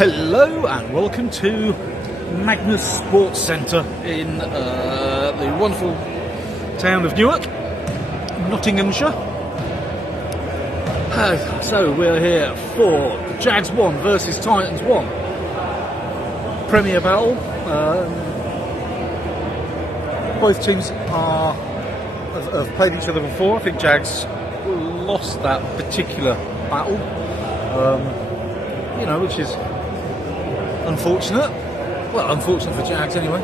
Hello and welcome to Magnus Sports Centre in the wonderful town of Newark, Nottinghamshire. So we're here for Jags 1 versus Titans 1 Premier Battle. Both teams have played each other before. I think Jags lost that particular battle, which is unfortunate. Well, unfortunate for Jags anyway.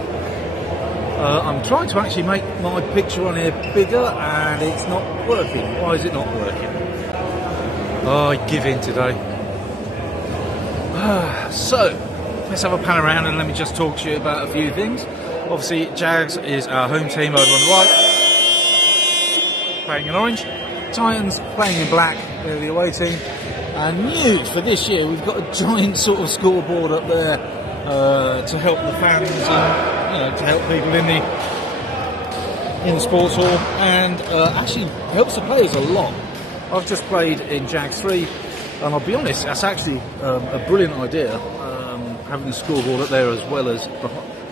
I'm trying to actually make my picture on here bigger and it's not working. Why is it not working? Oh, I give in today. So, let's have a pan around and let me just talk to you about a few things. Obviously, Jags is our home team over on the right, playing in orange. Titans playing in black, they're the away team. And new for this year, we've got a giant sort of scoreboard up there to help the fans and to help people in the sports hall, and actually helps the players a lot. I've just played in Jags 3, and I'll be honest, that's actually a brilliant idea, having the scoreboard up there as well as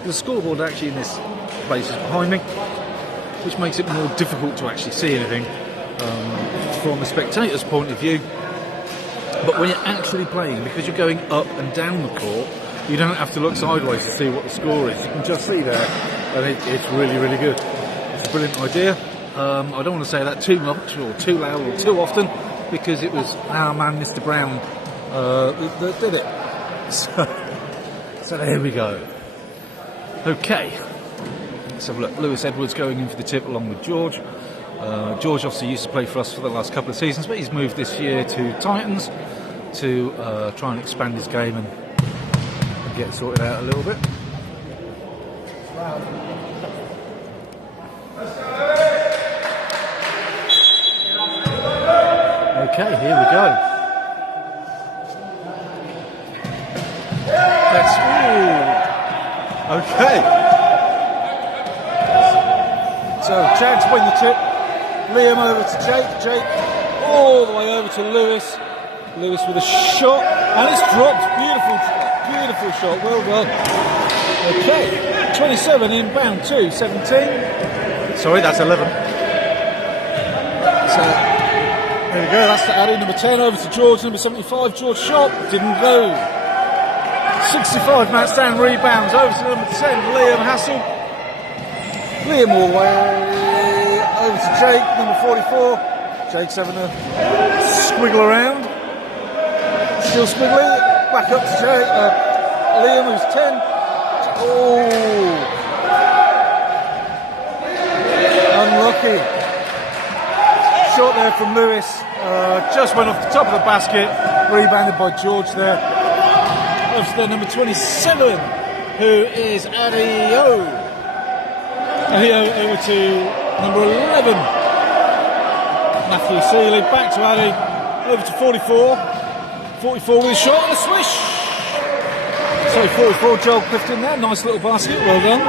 the scoreboard actually in this place is behind me, which makes it more difficult to actually see anything from a spectator's point of view. But when you're actually playing, because you're going up and down the court, you don't have to look sideways to see what the score is. You can just see there, and it's really, really good. It's a brilliant idea. I don't want to say that too much or too loud or too often, because it was our man, Mr. Brown, that did it. So there we go. Okay, let's have a look. Lewis Edwards going in for the tip along with George. George obviously used to play for us for the last couple of seasons, but he's moved this year to Titans to try and expand his game and get sorted out a little bit. Okay, here we go. Okay. So Jags win the tip. Liam over to Jake. Jake all the way over to Lewis. Lewis with a shot, and it's dropped. Beautiful shot. Well done. Okay. 27 inbound to 17. Sorry, that's 11. So there we go. That's the add-in. Number 10 over to George. Number 75. George shot didn't go. 65 Matt Stan rebounds over to number 10. Liam Hassel. Liam all the way over to Jake, number 44. Jake's having a squiggle around. Still squiggly. Back up to Jake. Liam, who's 10. Oh. Unlucky. Shot there from Lewis. Just went off the top of the basket. Rebounded by George there. Over to number 27, who is Adio. Over to number 11, Matthew Seeley. Back to Addy. Over to 44. 44 with a shot and a swish. So 44, Joel Clifton there. Nice little basket. Well done.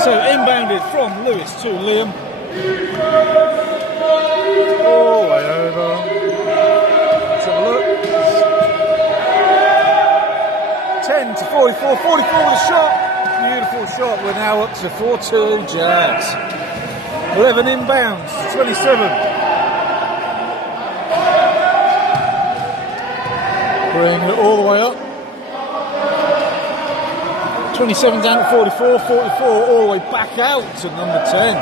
So inbounded from Lewis to Liam. All the way over. Let's have a look. 10 to 44. 44 with a shot. Beautiful shot. We're now up to 4-2 Jags. 11 inbounds, 27. Bring it all the way up. 27 down to 44. 44 all the way back out to number 10.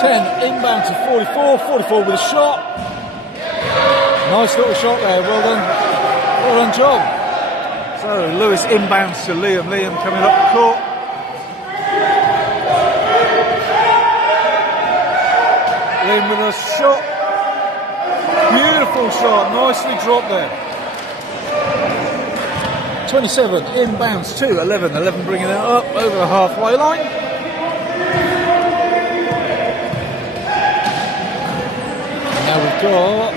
10 inbound to 44. 44 with a shot. Nice little shot there. Well done job. So Lewis inbounds to Liam. Liam coming up the court. Liam with a shot. Beautiful shot. Nicely dropped there. 27 inbounds to 11. 11 bringing it up over the halfway line. And now we've got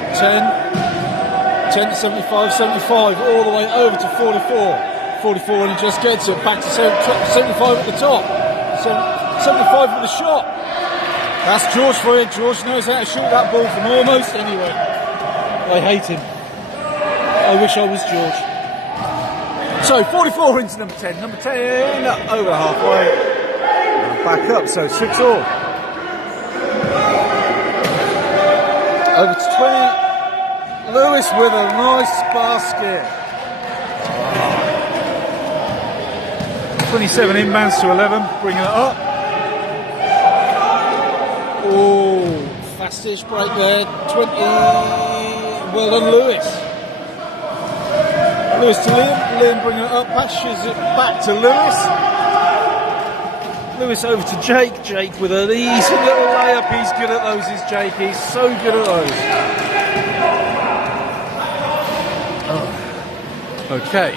10 to 75, 75 all the way over to 44. 44 and he just gets it back to 75 at the top. 75 with a shot. That's George for it. George knows how to shoot that ball from almost anywhere. I hate him. I wish I was George. So 44 into number 10. Number 10 over halfway. And back up, so 6 all. Over to 20. Lewis with a nice basket. 27 inbounds to 11, bringing it up. Oh, fastish break there. 20. Well done, Lewis. Lewis to Liam. Liam bringing it up, passes it back to Lewis. Lewis over to Jake. Jake with an easy little layup. He's good at those, is Jake. He's so good at those. Oh. Okay.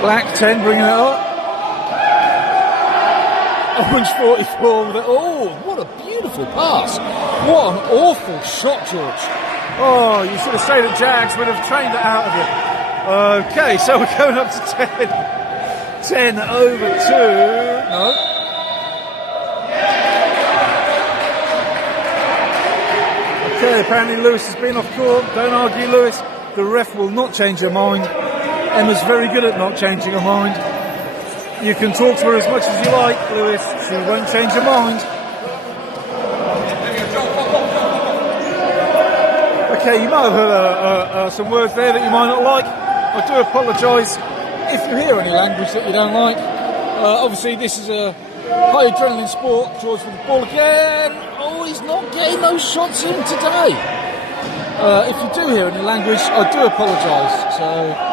Black 10 bringing it up. Orange 44 with it. Oh, what a beautiful pass. What an awful shot, George. Oh, you should have stayed at Jags, would have trained it out of you. Okay, so we're going up to 10. 10 over 2. No. Okay, apparently Lewis has been off court. Don't argue, Lewis. The ref will not change her mind. Emma's very good at not changing her mind. You can talk to her as much as you like, Lewis. She won't change her mind. Okay, you might have heard some words there that you might not like. I do apologise if you hear any language that you don't like. Obviously, this is a high adrenaline sport. George with the ball again. Oh, he's not getting those shots in today. If you do hear any language, I do apologise. So,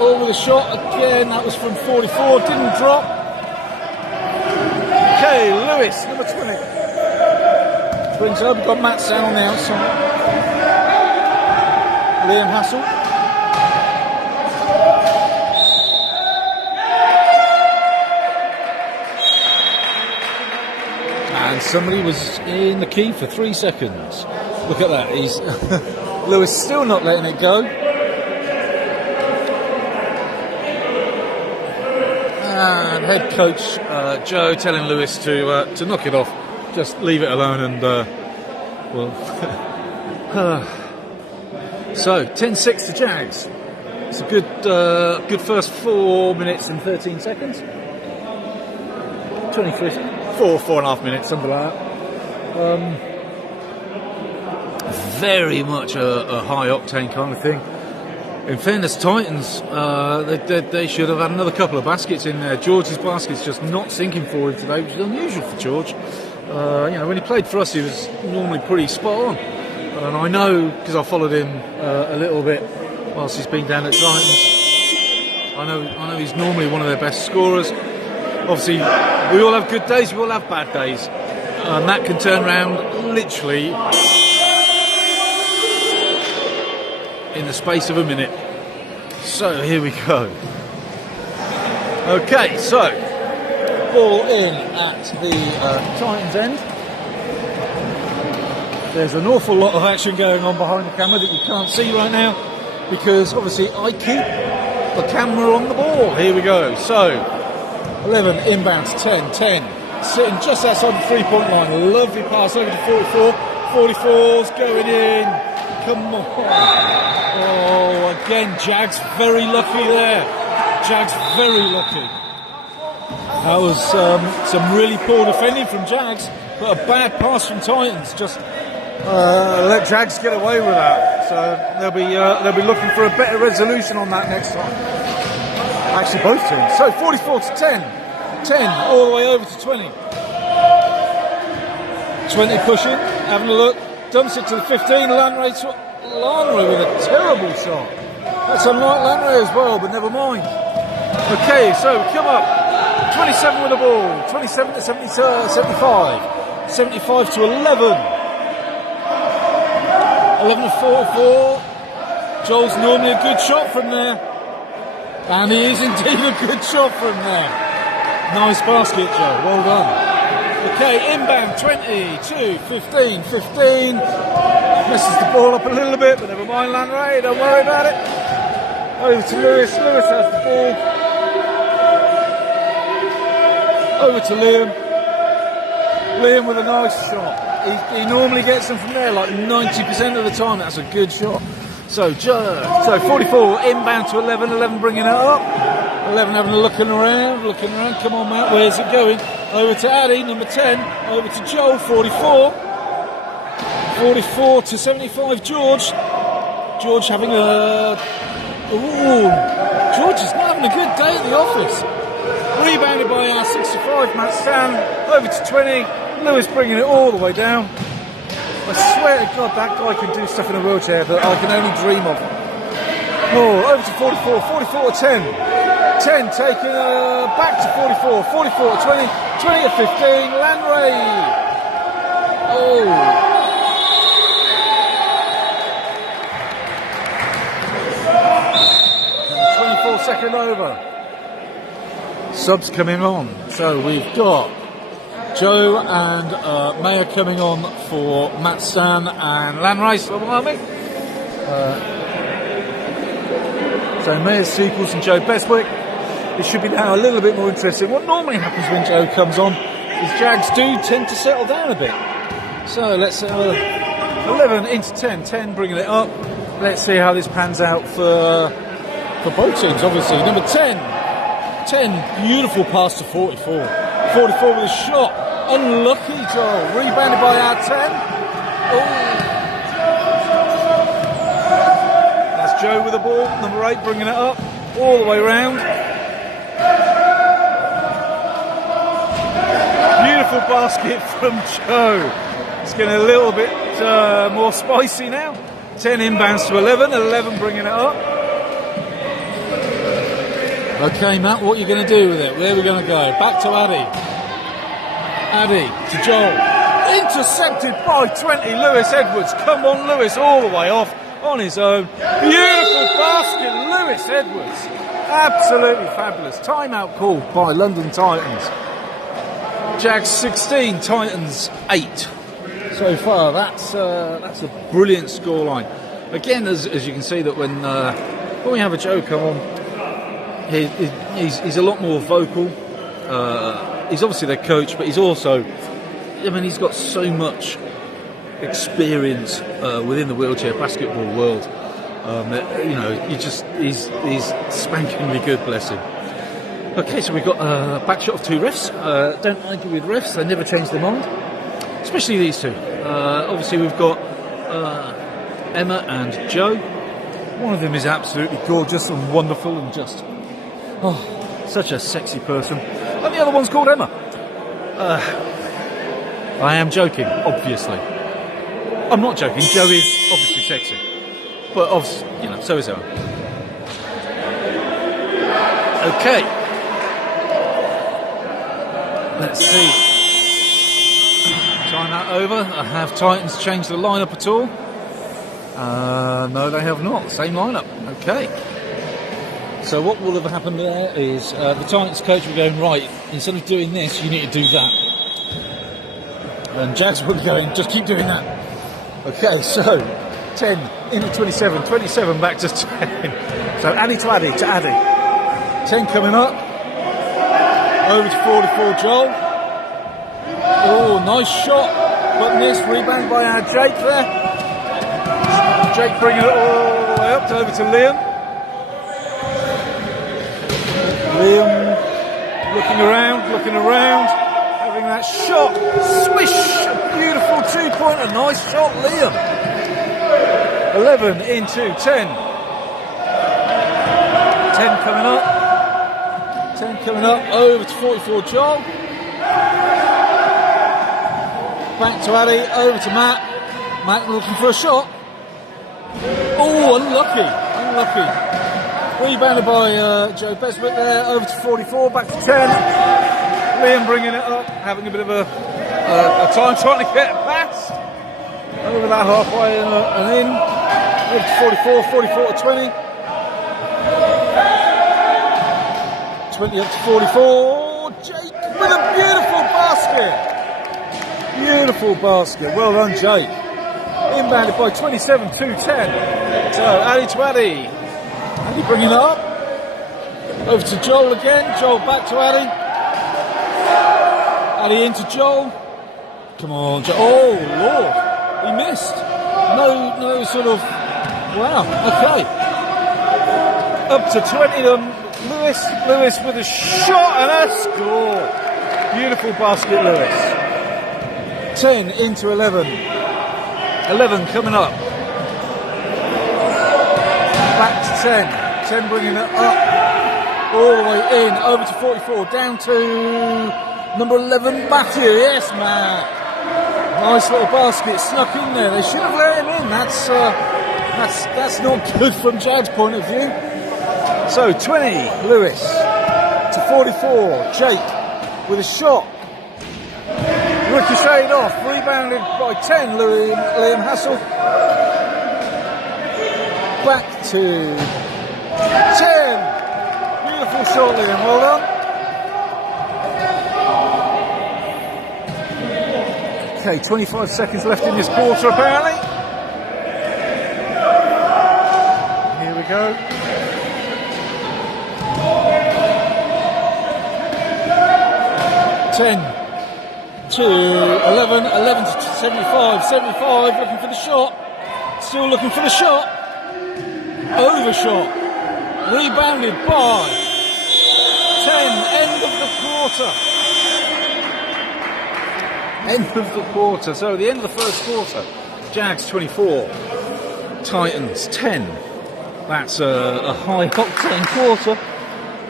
all with a shot again. That was from 44. Didn't drop. Okay, Lewis, number 20. Brings up. We've got Matt Sound on the outside. Liam Hassel. And somebody was in the key for 3 seconds. Look at that. He's Lewis still not letting it go. And head coach Joe telling Lewis to knock it off. Just leave it alone and well. So 10-6 to Jags. It's a good first 4 minutes and 13 seconds. 4.5 minutes, something like that. Very much a high octane kind of thing. In fairness, Titans, they should have had another couple of baskets in there. George's basket's just not sinking for him today, which is unusual for George. When he played for us, he was normally pretty spot on. And I know, because I followed him a little bit whilst he's been down at Titans, I know he's normally one of their best scorers. Obviously, we all have good days, we all have bad days. And that can turn around literally in the space of a minute. So, here we go. Okay, so, ball in at the Titans end. There's an awful lot of action going on behind the camera that you can't see right now, because obviously I keep the camera on the ball. Here we go. So, 11 inbounds, 10, sitting just outside the 3-point line. Lovely pass over to 44. 44's going in. Come on. Oh, again, Jags very lucky there. Jags very lucky. That was some really poor defending from Jags, but a bad pass from Titans. Just let Jags get away with that. So they'll be looking for a better resolution on that next time. Actually, both teams. So 44 to 10. 10 all the way over to 20. 20 pushing, having a look. Dumps it to the 15. Lanray with a terrible shot. That's unlike Lanray as well, but never mind. Okay, so come up. 27 with the ball. 27 to 75. 75 to 11. 11 to 44. Joel's normally a good shot from there. And he is indeed a good shot from there. Nice basket, Joe. Well done. Okay, inbound 22, 15. Messes the ball up a little bit, but never mind, Lanray. Don't worry about it. Over to Lewis. Lewis has the ball. Over to Liam. Liam with a nice shot. He normally gets them from there like 90% of the time. That's a good shot. So 44 inbound to 11, 11 bringing it up. 11 having a looking around. Come on, Matt, where's it going? Over to Addy, number 10. Over to Joel, 44. 44 to 75, George. George having a... Ooh, George is not having a good day at the office. Rebounded by our 65, Matt Stan. Over to 20. Lewis bringing it all the way down. I swear to God, that guy can do stuff in a wheelchair that I can only dream of. Oh, over to 44, 44 to 10. 10 taking back to 44, 44 to 20, 20 to 15, Lanray. Oh. 24-second over. Subs coming on. So we've got Joe and Mayer coming on for Matt Stan and Lanray. So Mayer's Sequels and Joe Bestwick. It should be now a little bit more interesting. What normally happens when Joe comes on is Jags do tend to settle down a bit. So let's 11 into 10, 10 bringing it up. Let's see how this pans out for both teams. Obviously, number 10, beautiful pass to 44. 44 with a shot. Unlucky, Joel. Rebounded by our 10. Oh. That's Joe with the ball. Number 8 bringing it up all the way round. Beautiful basket from Joe. It's getting a little bit more spicy now. 10 inbounds to 11. 11 bringing it up. Okay, Matt, what are you going to do with it? Where are we going to go? Back to Addy. Addy to Joel. Intercepted by 20, Lewis Edwards. Come on, Lewis, all the way off on his own. Beautiful basket, Lewis Edwards. Absolutely fabulous. Timeout called by London Titans. Jags 16, Titans 8. So far, that's a brilliant scoreline. Again, as you can see, that when we have a Joe come on, he's a lot more vocal. He's obviously their coach, but he's also, he's got so much experience within the wheelchair basketball world. He's spankingly good, bless him. Okay, so we've got a back shot of 2 refs. Don't argue with refs; they never change their mind, especially these two. Obviously, we've got Emma and Joe. One of them is absolutely gorgeous and wonderful and just such a sexy person. And the other one's called Emma. I am joking, obviously. I'm not joking. Joe is obviously sexy, but so is Emma. Okay. Let's see. Timeout over. Have Titans changed the lineup at all? No, they have not. Same lineup. Okay. So what will have happened there is the Titans coach will go, right, instead of doing this, you need to do that. And Jags will be going, just keep doing that. Okay, so 10 into 27, 27 back to 10. So Addy to Addy to Addy. 10 coming up. Over to 44, Joel. Oh, nice shot. But missed. Rebound by our Jake there. Jake bringing it all the way up over to Liam. Liam looking around, having that shot. Swish! A beautiful 2-pointer. Nice shot, Liam. 11 into 10. 10 coming up. 10 coming up. Over to 44, Joel. Back to Addy. Over to Matt. Matt looking for a shot. Oh, unlucky. Rebounded by Joe Beswick there. Over to 44, back to 10. Liam bringing it up, having a bit of a time trying to get past. Over that halfway and in. Over to 44 to 20. 20 up to 44. Jake with a beautiful basket. Well done, Jake. Inbounded by 27 to 10. So Addy to Addy. Addy bringing it up. Over to Joel again. Joel back to Addy. Addy into Joel. Come on, Joel. Oh, Lord. He missed. No sort of Wow, okay. Up to 20 them. Lewis with a shot and a score. Beautiful basket, Lewis. 10 into 11. 11 coming up. Back to 10. 10 bringing it up. All the way in. Over to 44. Down to number 11, Matthew. Yes, man. Nice little basket snuck in there. They should have let him in. That's not good from Jad's point of view. So 20, Lewis to 44, Jake with a shot. Ricocheted off, rebounded by 10, Liam Hassel. Back to 10. Beautiful shot, Liam, well done. Okay, 25 seconds left in this quarter apparently. Here we go. 10 to 11, 11 to 75, 75 looking for the shot, still looking for the shot, overshot, rebounded by 10, end of the quarter, so at the end of the first quarter, Jags 24, Titans 10, that's a high octane quarter.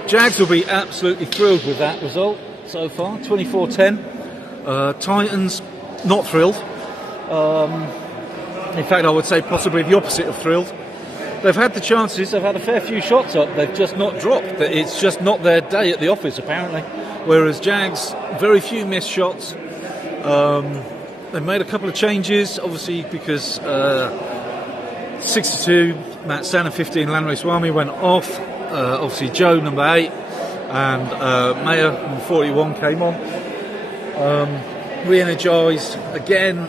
Jags will be absolutely thrilled with that result so far, 24-10. Titans, not thrilled. In fact, I would say possibly the opposite of thrilled. They've had the chances, they've had a fair few shots up, they've just not dropped. It's just not their day at the office, apparently. Whereas Jags, very few missed shots. They've made a couple of changes, obviously, because 62, Matt Stan, and 15, Lanray Swami went off. Obviously, Joe, number 8. And Mayer, number 41, came on. Re-energised again.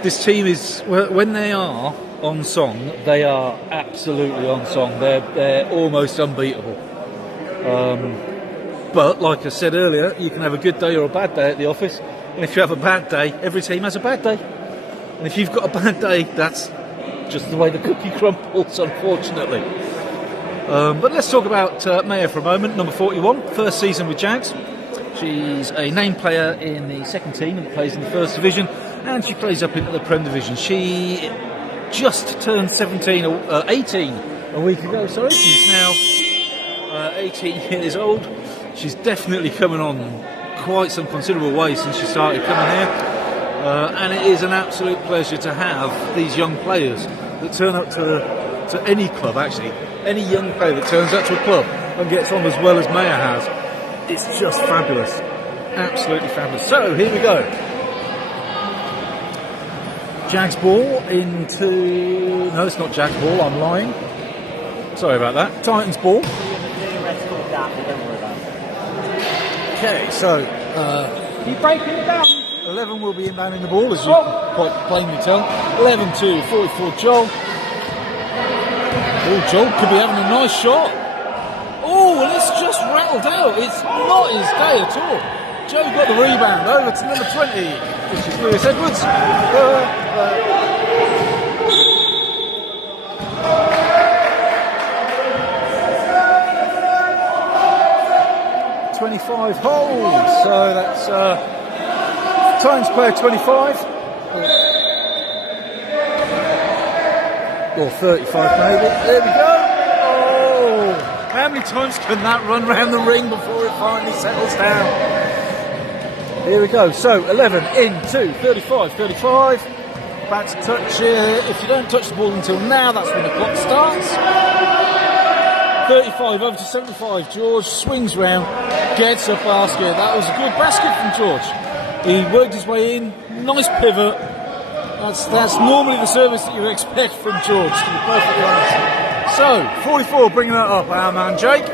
This team is, when they are on song, they are absolutely on song. They're almost unbeatable. But like I said earlier, you can have a good day or a bad day at the office, and if you have a bad day, every team has a bad day. And if you've got a bad day, that's just the way the cookie crumbles, unfortunately. But let's talk about Maya for a moment. Number 41, first season with Jags. She's a named player in the second team and plays in the first division, and she plays up into the Prem division. She just turned 18 a week ago. Sorry, she's now 18 years old. She's definitely coming on quite some considerable way since she started coming here, and it is an absolute pleasure to have these young players that turn up to any club, actually. Any young player that turns up to a club and gets on as well as Maya has, it's just fabulous. Absolutely fabulous. So, here we go. Jags ball into... No, it's not Jags ball, I'm lying. Sorry about that. Titans ball. Okay, so... you breaking it down? 11 will be inbounding the ball, as you can quite plainly tell. 11 to 44, Joel. Oh, Joel could be having a nice shot. Oh, and it's just rattled out. It's not his day at all. Joe got the rebound over to number 20, which is Lewis Edwards. 25 holds. So that's Titans player 25. Or 35 maybe. There we go. Oh, how many times can that run round the ring before it finally settles down? Here we go. So 11 into 35. Back to touch here. If you don't touch the ball until now, that's when the clock starts. 35 over to 75. George swings round, gets a basket. That was a good basket from George. He worked his way in. Nice pivot. That's normally the service that you expect from George, to be perfectly honest. So, 44 bringing that up, our man Jake.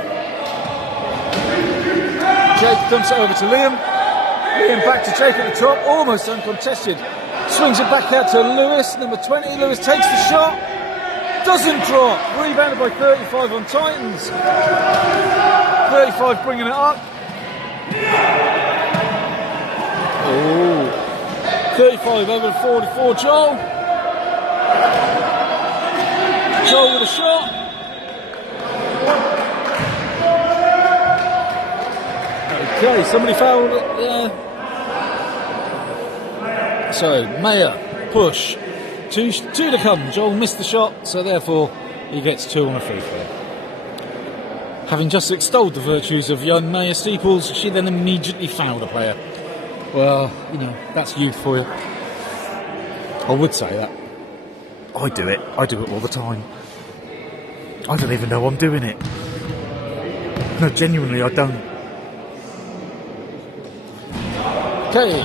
Jake dumps it over to Liam. Liam back to Jake at the top, almost uncontested. Swings it back out to Lewis, number 20. Lewis takes the shot. Doesn't drop. Rebounded by 35 on Titans. 35 bringing it up. Oh. 35 over 44, Joel. Joel with a shot. Okay, somebody fouled it there. So, Mayer, push. Two to come. Joel missed the shot, so therefore he gets 2 on a free throw. Having just extolled the virtues of young Mayer Steeples, she then immediately fouled a player. Well, you know, that's youth for you. I would say that. I do it all the time. I don't even know I'm doing it. No, genuinely, I don't. Okay,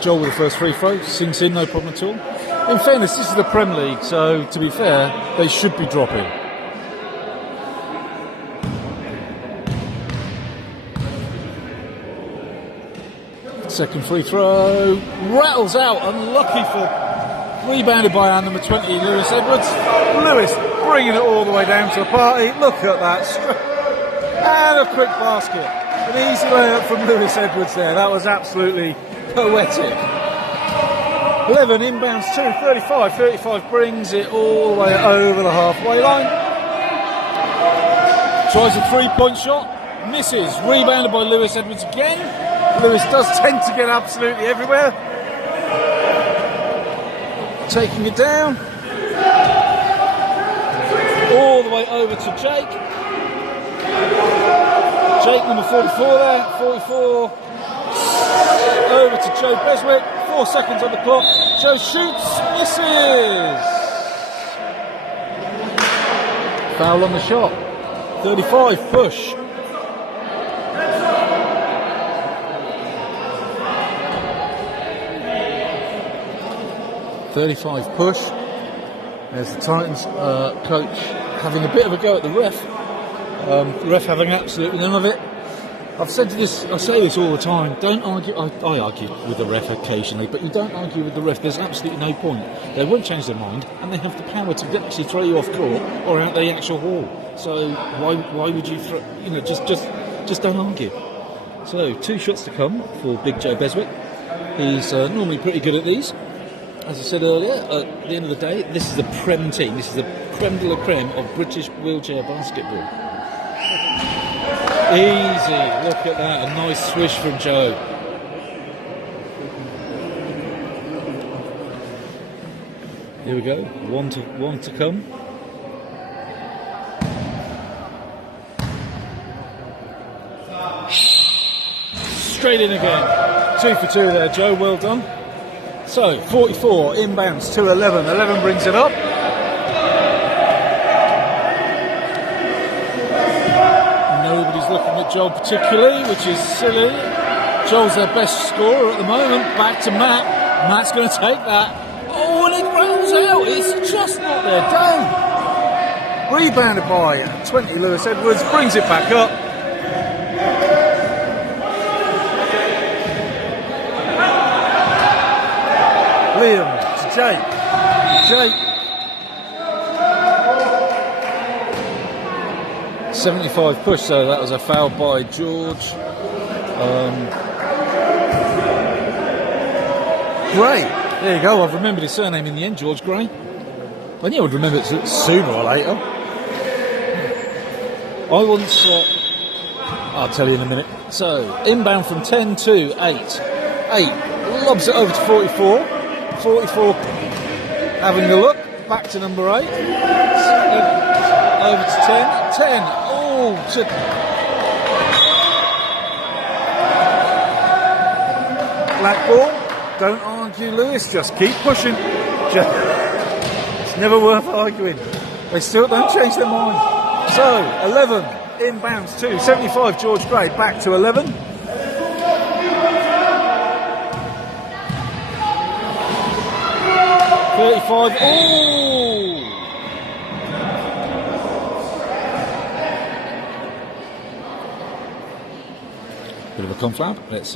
Joel with the first free throw, sinks in, no problem at all. In fairness, this is the Prem League, so to be fair, they should be dropping. Second free throw, rattles out, unlucky for, rebounded by our number 20, Lewis Edwards. Lewis bringing it all the way down to the party, look at that, and a quick basket. An easy layup from Lewis Edwards there, that was absolutely poetic. 11 inbounds 2, 35 brings it all the way over the halfway line. Tries a 3-point shot, misses, rebounded by Lewis Edwards again. Lewis does tend to get absolutely everywhere. Taking it down. All the way over to Jake. Jake number 44 there, 44. Over to Joe Beswick, 4 seconds on the clock. Joe shoots, misses. Foul on the shot. 35, push. Push. There's the Titans coach having a bit of a go at the ref. The ref having absolutely none of it. I say this all the time. Don't argue. I argue with the ref occasionally, but you don't argue with the ref. There's absolutely no point. They won't change their mind, and they have the power to actually throw you off court or out the actual wall. So why would you throw? You know, just don't argue. So 2 shots to come for Big Joe Beswick. He's normally pretty good at these. As I said earlier, at the end of the day, this is the Prem team. This is the creme de la creme of British wheelchair basketball. Easy, look at that, a nice swish from Joe. Here we go, one to come. Straight in again, 2 for 2 there, Joe, well done. So, 44, inbounds to 11. 11 brings it up. Nobody's looking at Joel particularly, which is silly. Joel's their best scorer at the moment. Back to Matt. Matt's going to take that. Oh, and it rolls out. It's just not their day. Rebounded by 20, Lewis Edwards. Brings it back up. Liam to Jake. 75 push, so that was a foul by George. Gray. There you go, I've remembered his surname in the end, George Gray. I knew I would remember it sooner or later. I'll tell you in a minute. So, inbound from 10 to 8. 8 lobs it over to 44. 44 having the look, back to number 8, over to 10, 10, oh, black ball, don't argue Lewis, just keep pushing, it's never worth arguing, they still don't change their mind. So, 11, inbounds 2, 75 George Gray, back to 11. 35, oh! Bit of a conflab, let's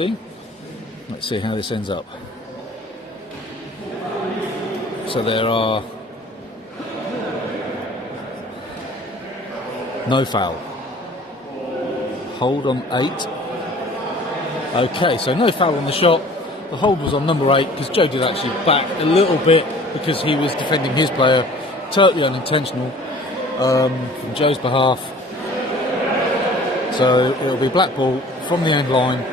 see how this ends up. So there are no foul. Hold on 8. Okay, so no foul on the shot. The hold was on number 8 because Joe did actually back a little bit because he was defending his player, totally unintentional from Joe's behalf. So it'll be black ball from the end line.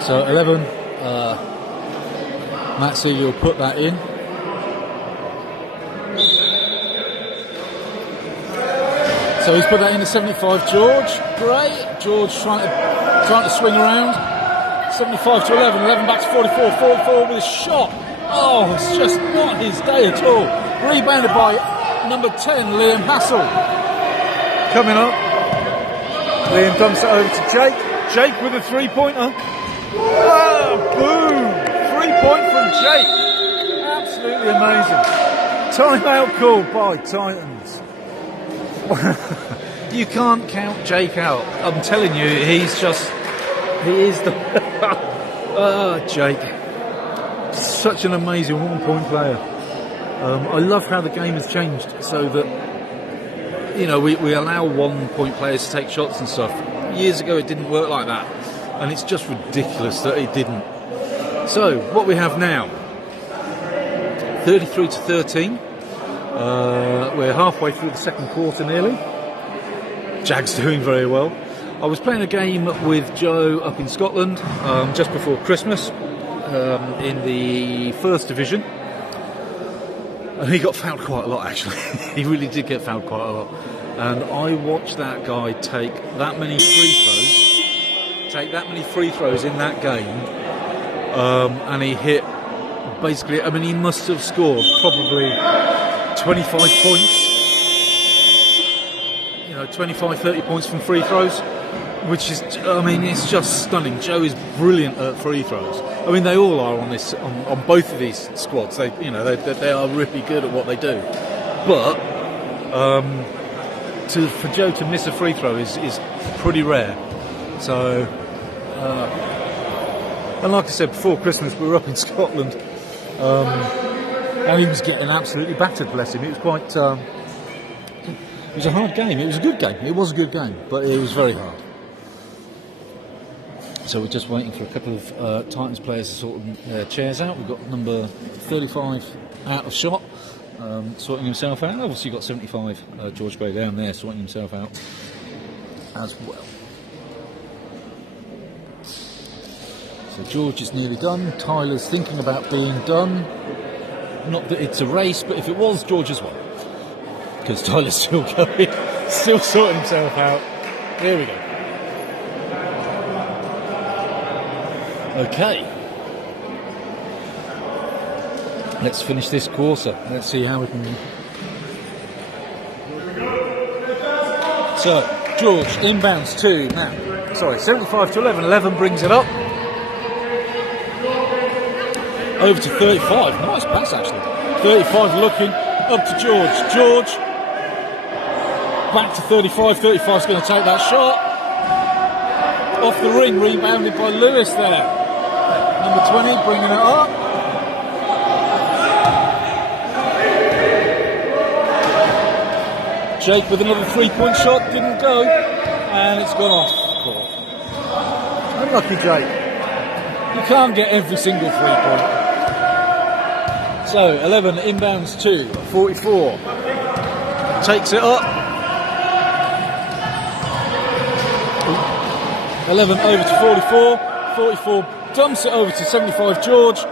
So 11, Matt Seeley will put that in. So he's put that in to 75 George. Great. George trying to swing around. 75 to 11. 11 back to 44. 44 with a shot. Oh, it's just not his day at all. Rebounded by number 10, Liam Hassel. Coming up. Liam dumps it over to Jake. Jake with a three-pointer. Oh, boom! 3-point from Jake. Absolutely amazing. Timeout called by Titans. You can't count Jake out. I'm telling you, he is the Jake. Such an amazing 1-point player. I love how the game has changed so that, you know, we allow 1-point players to take shots and stuff. Years ago it didn't work like that, and it's just ridiculous that it didn't. So what we have now, 33 to 13. We're halfway through the second quarter nearly. Jags doing very well. I was playing a game with Joe up in Scotland just before Christmas in the first division, and he got fouled quite a lot actually. He really did get fouled quite a lot, and I watched that guy take that many free throws in that game, and he hit basically, I mean, he must have scored probably 25 points, 25, 30 points from free throws, which is, I mean, it's just stunning. Joe is brilliant at free throws. I mean, they all are on both of these squads. They are really good at what they do. But for Joe to miss a free throw is pretty rare. So, and like I said, before Christmas we were up in Scotland, and he was getting absolutely battered, bless him. It was quite... it was a hard game. It was a good game. It was a good game, but it was very hard. So we're just waiting for a couple of Titans players to sort their chairs out. We've got number 35 out of shot, sorting himself out. Obviously you've got 75, George Gray down there, sorting himself out as well. So George is nearly done. Tyler's thinking about being done. Not that it's a race, but if it was, George has won. Because Tyler's still going, still sorting himself out. Here we go. Okay. Let's finish this quarter. Let's see how we can... So, George inbounds to Matt. Sorry, 75 to 11. 11 brings it up. Over to 35. Nice pass, actually. 35 looking up to George. George back to 35. 35's going to take that shot. Off the ring, rebounded by Lewis there. Number 20 bringing it up. Jake with another 3-point shot. Didn't go. And it's gone off court. Unlucky Jake. You can't get every single 3-point. So 11 inbounds to 44. Takes it up. 11 over to 44. 44 dumps it over to 75 George.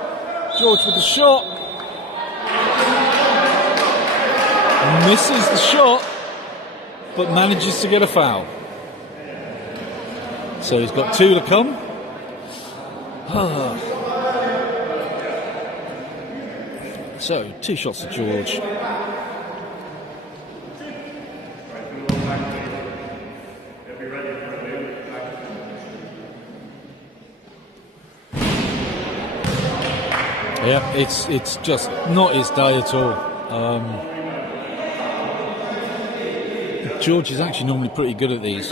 George with the shot. Misses the shot, but manages to get a foul. So he's got 2 to come. So 2 shots to George. Yeah, it's just not his day at all. George is actually normally pretty good at these.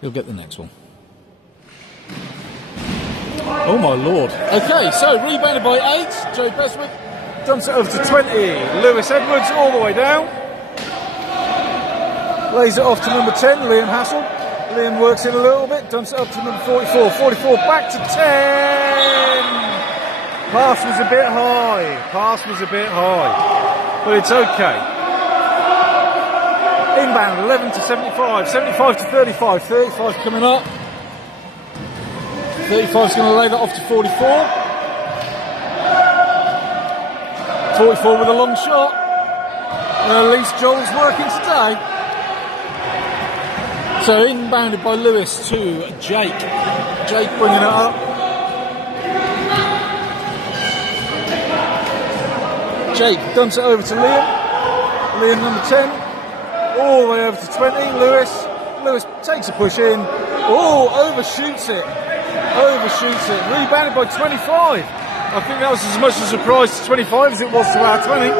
He'll get the next one. Oh my lord. Okay, so rebounded by 8. Joe Beswick dumps it over to 20. Lewis Edwards all the way down. Lays it off to number 10, Liam Hassel. Liam works in a little bit, dumps it up to number 44. 44 back to 10. Pass was a bit high, but it's okay. Inbound 11 to 75, 75 to 35, 35 coming up. 35 is going to lay that off to 44. 44 with a long shot. And at least Joel's working today. So inbounded by Lewis to Jake. Jake bringing it up. Jake dumps it over to Liam. Liam number 10. All the way over to 20. Lewis takes a push in. Oh, overshoots it. Rebounded by 25. I think that was as much a surprise to 25 as it was to our 20.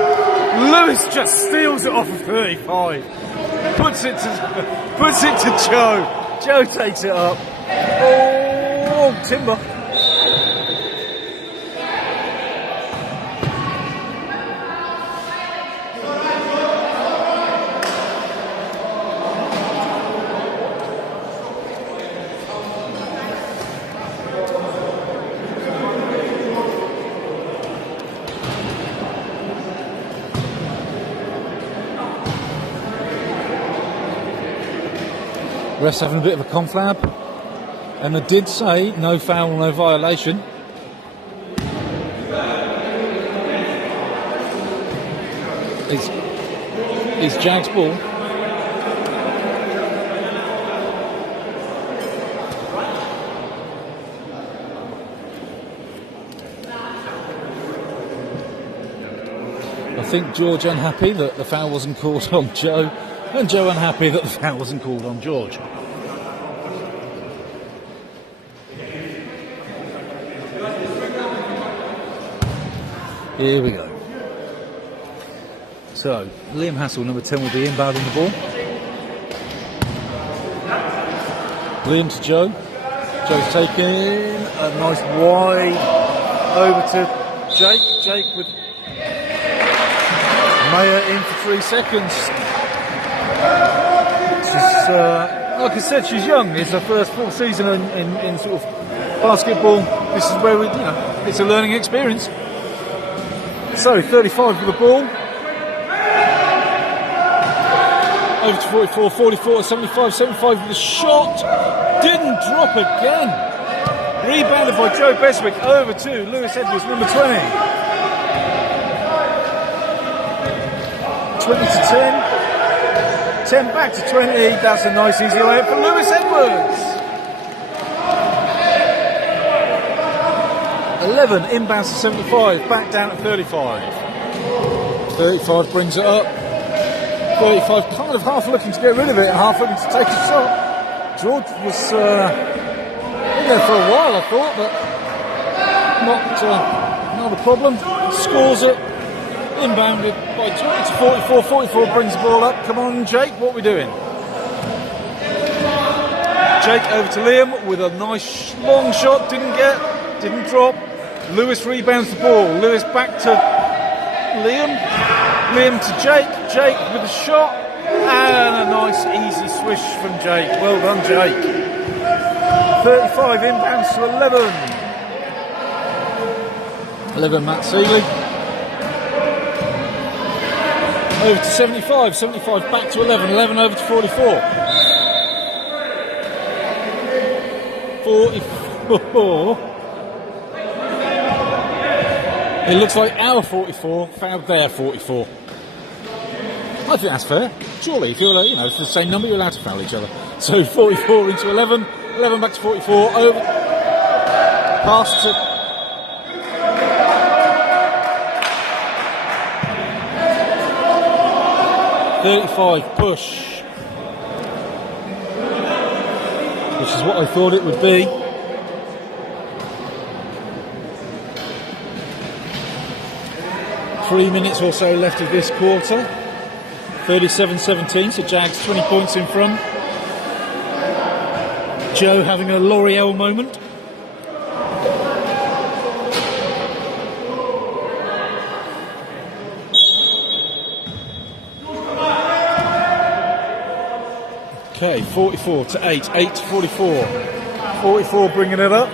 Lewis just steals it off of 35. Puts it to Joe. Joe takes it up. Oh, timber. Refs having a bit of a conflab, and they did say no foul, no violation. It's Jag's ball. I think George unhappy that the foul wasn't called on Joe, and Joe unhappy that the foul wasn't called on George. Here we go. So, Liam Hassel, number 10, will be inbounding the ball. Liam to Joe. Joe's taking a nice wide over to Jake. Jake with Mayer in for 3 seconds. She's, like I said, she's young. It's her first full season in sort of basketball. This is where it's a learning experience. So 35 with the ball. Over to 44, 44 to 75, 75 with the shot. Didn't drop again. Rebounded by Joe Beswick over to Lewis Edwards, number 20. 20 to 10. 10 back to 20. That's a nice easy layup for Lewis Edwards. 11 inbounds to 75, back down at 35. 35 brings it up. 35 kind of half looking to get rid of it and half looking to take a shot. George was in there for a while, I thought, but not a problem. Scores it. Inbounded by George to 44. 44 brings the ball up. Come on, Jake, what are we doing? Jake over to Liam with a nice long shot. Didn't drop. Lewis rebounds the ball. Lewis back to Liam. Liam to Jake. Jake with a shot. And a nice easy swish from Jake. Well done, Jake. 35 inbounds to 11. 11 Matt Seeley. Over to 75. 75 back to 11. 11 over to 44. 44. It looks like our 44 fouled their 44. I think that's fair. Surely, if you're, it's the same number, you're allowed to foul each other. So 44 into 11, 11 back to 44, over, pass to 35, push, which is what I thought it would be. Three minutes or so left of this quarter. 37-17, so Jags 20 points in front. Joe having a L'Oreal moment. Okay, 44 to 8, 8 to 44. 44 bringing it up.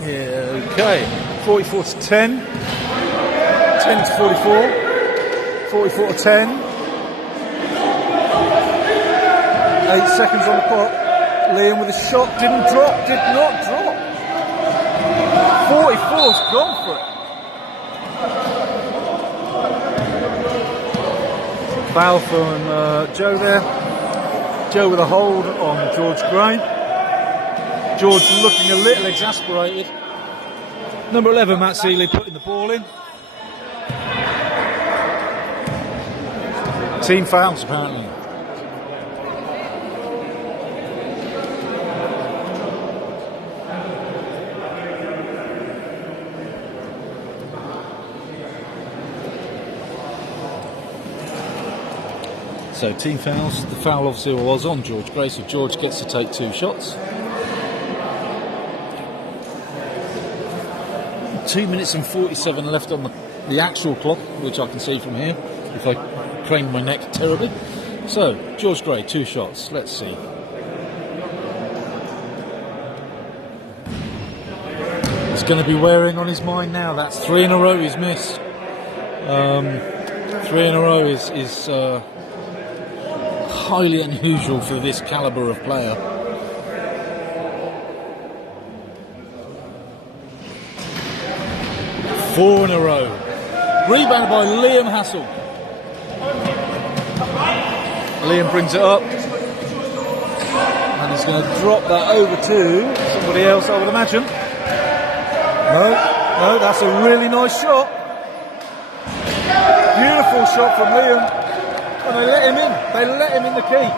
Yeah, okay. 44 to 10. 10 to 44. 44 to 10. 8 seconds on the clock. Liam with a shot, did not drop. 44's gone for it. Foul from Joe there. Joe with a hold on George Gray. George looking a little exasperated. Number 11, Matt Seeley, putting the ball in. Team fouls, apparently. So team fouls. The foul obviously was on George Gray, so George gets to take 2 shots. 2 minutes and 47 left on the actual clock, which I can see from here, if I craned my neck terribly. So, George Gray, 2 shots. Let's see. It's going to be wearing on his mind now. That's 3 in a row he's missed. 3 in a row is highly unusual for this calibre of player. Four in a row. Rebounded by Liam Hassel. Liam brings it up. And he's going to drop that over to somebody else, I would imagine. No, that's a really nice shot. Beautiful shot from Liam. And they let him in. They let him in the key.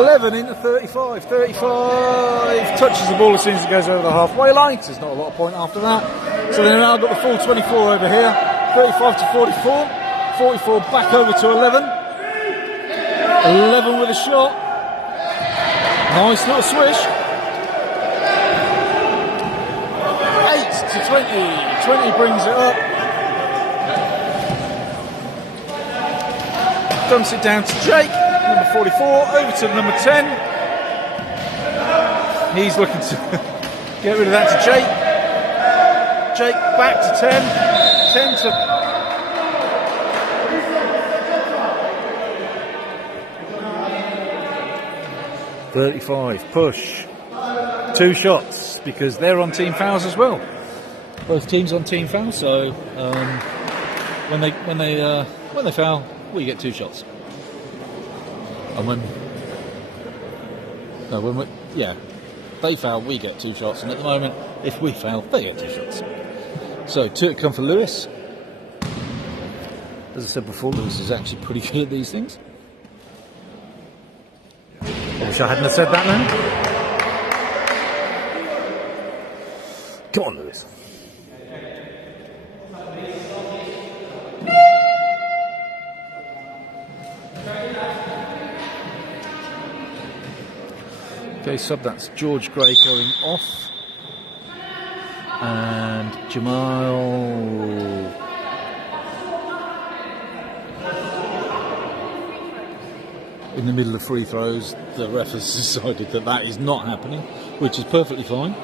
11 into 35. 35 touches the ball as soon as it goes over the halfway line. There's not a lot of point after that. So they've now got the full 24 over here. 35 to 44. 44 back over to 11. 11 with a shot. Nice little swish. 8 to 20. 20 brings it up. Dumps it down to Jake, number 44, over to number 10. He's looking to get rid of that to Jake. Jake back to 10. 10 to 35. Push. 2 shots because they're on team fouls as well. Both teams on team fouls, so when they foul, we get 2 shots. And when they foul, we get 2 shots. And at the moment, if we foul, they get 2 shots. So 2 come for Lewis. As I said before, Lewis is actually pretty good at these things. I wish I hadn't have said that then. Come on, Lewis. Okay, sub, that's George Gray going off. And Jamal... in the middle of free throws, the ref has decided that is not happening, which is perfectly fine.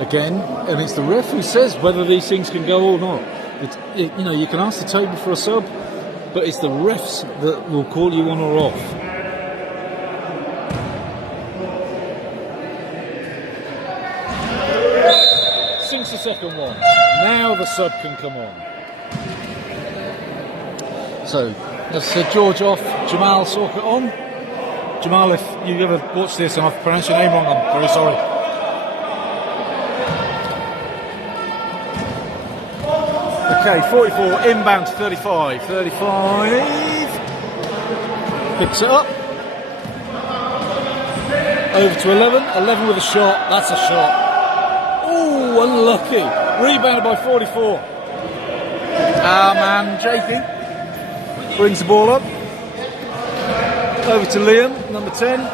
Again, and it's the ref who says whether these things can go or not. You can ask the table for a sub, but it's the refs that will call you on or off. Since the second one, now the sub can come on. So, as I said, George off, Jamal Sorka on. Jamal, if you ever watch this and I've pronounced your name wrong, I'm very sorry. Okay, 44 inbound to 35. 35 picks it up. Over to 11. 11 with a shot. That's a shot. Ooh, unlucky. Rebounded by 44. Ah, man, Jakey brings the ball up. Over to Liam, number 10.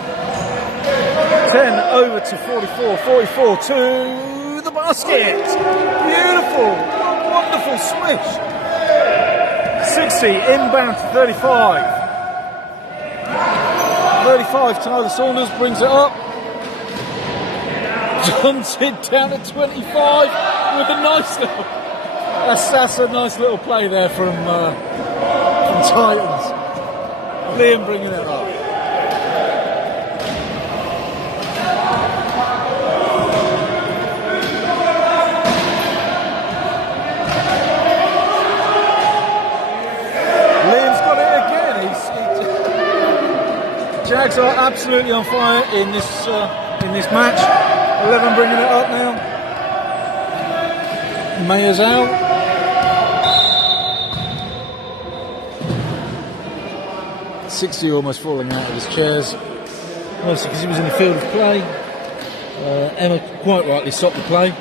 10 over to 44. 44 to the basket. Beautiful. Wonderful swish. 60 inbound to 35. 35, Tyler Saunders brings it up. Jumps it down to 25 with a nice little... That's a nice little play there from Titans. Liam bringing it up. Liam's got it again. Jags are absolutely on fire in this match. 11 bringing it up now. Mayer's out. .60 almost falling out of his chairs, mostly because he was in the field of play. Emma quite rightly stopped the play.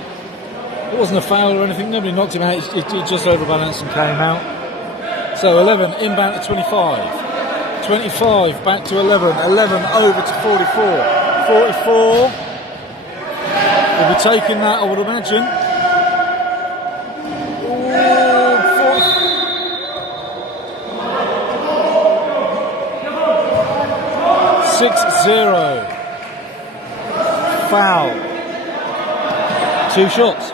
It wasn't a foul or anything, nobody knocked him out, it just overbalanced and came out. So 11 inbound to 25. 25 back to 11. 11 over to 44. 44 will be taking that, I would imagine. 6-0. Foul. 2 shots.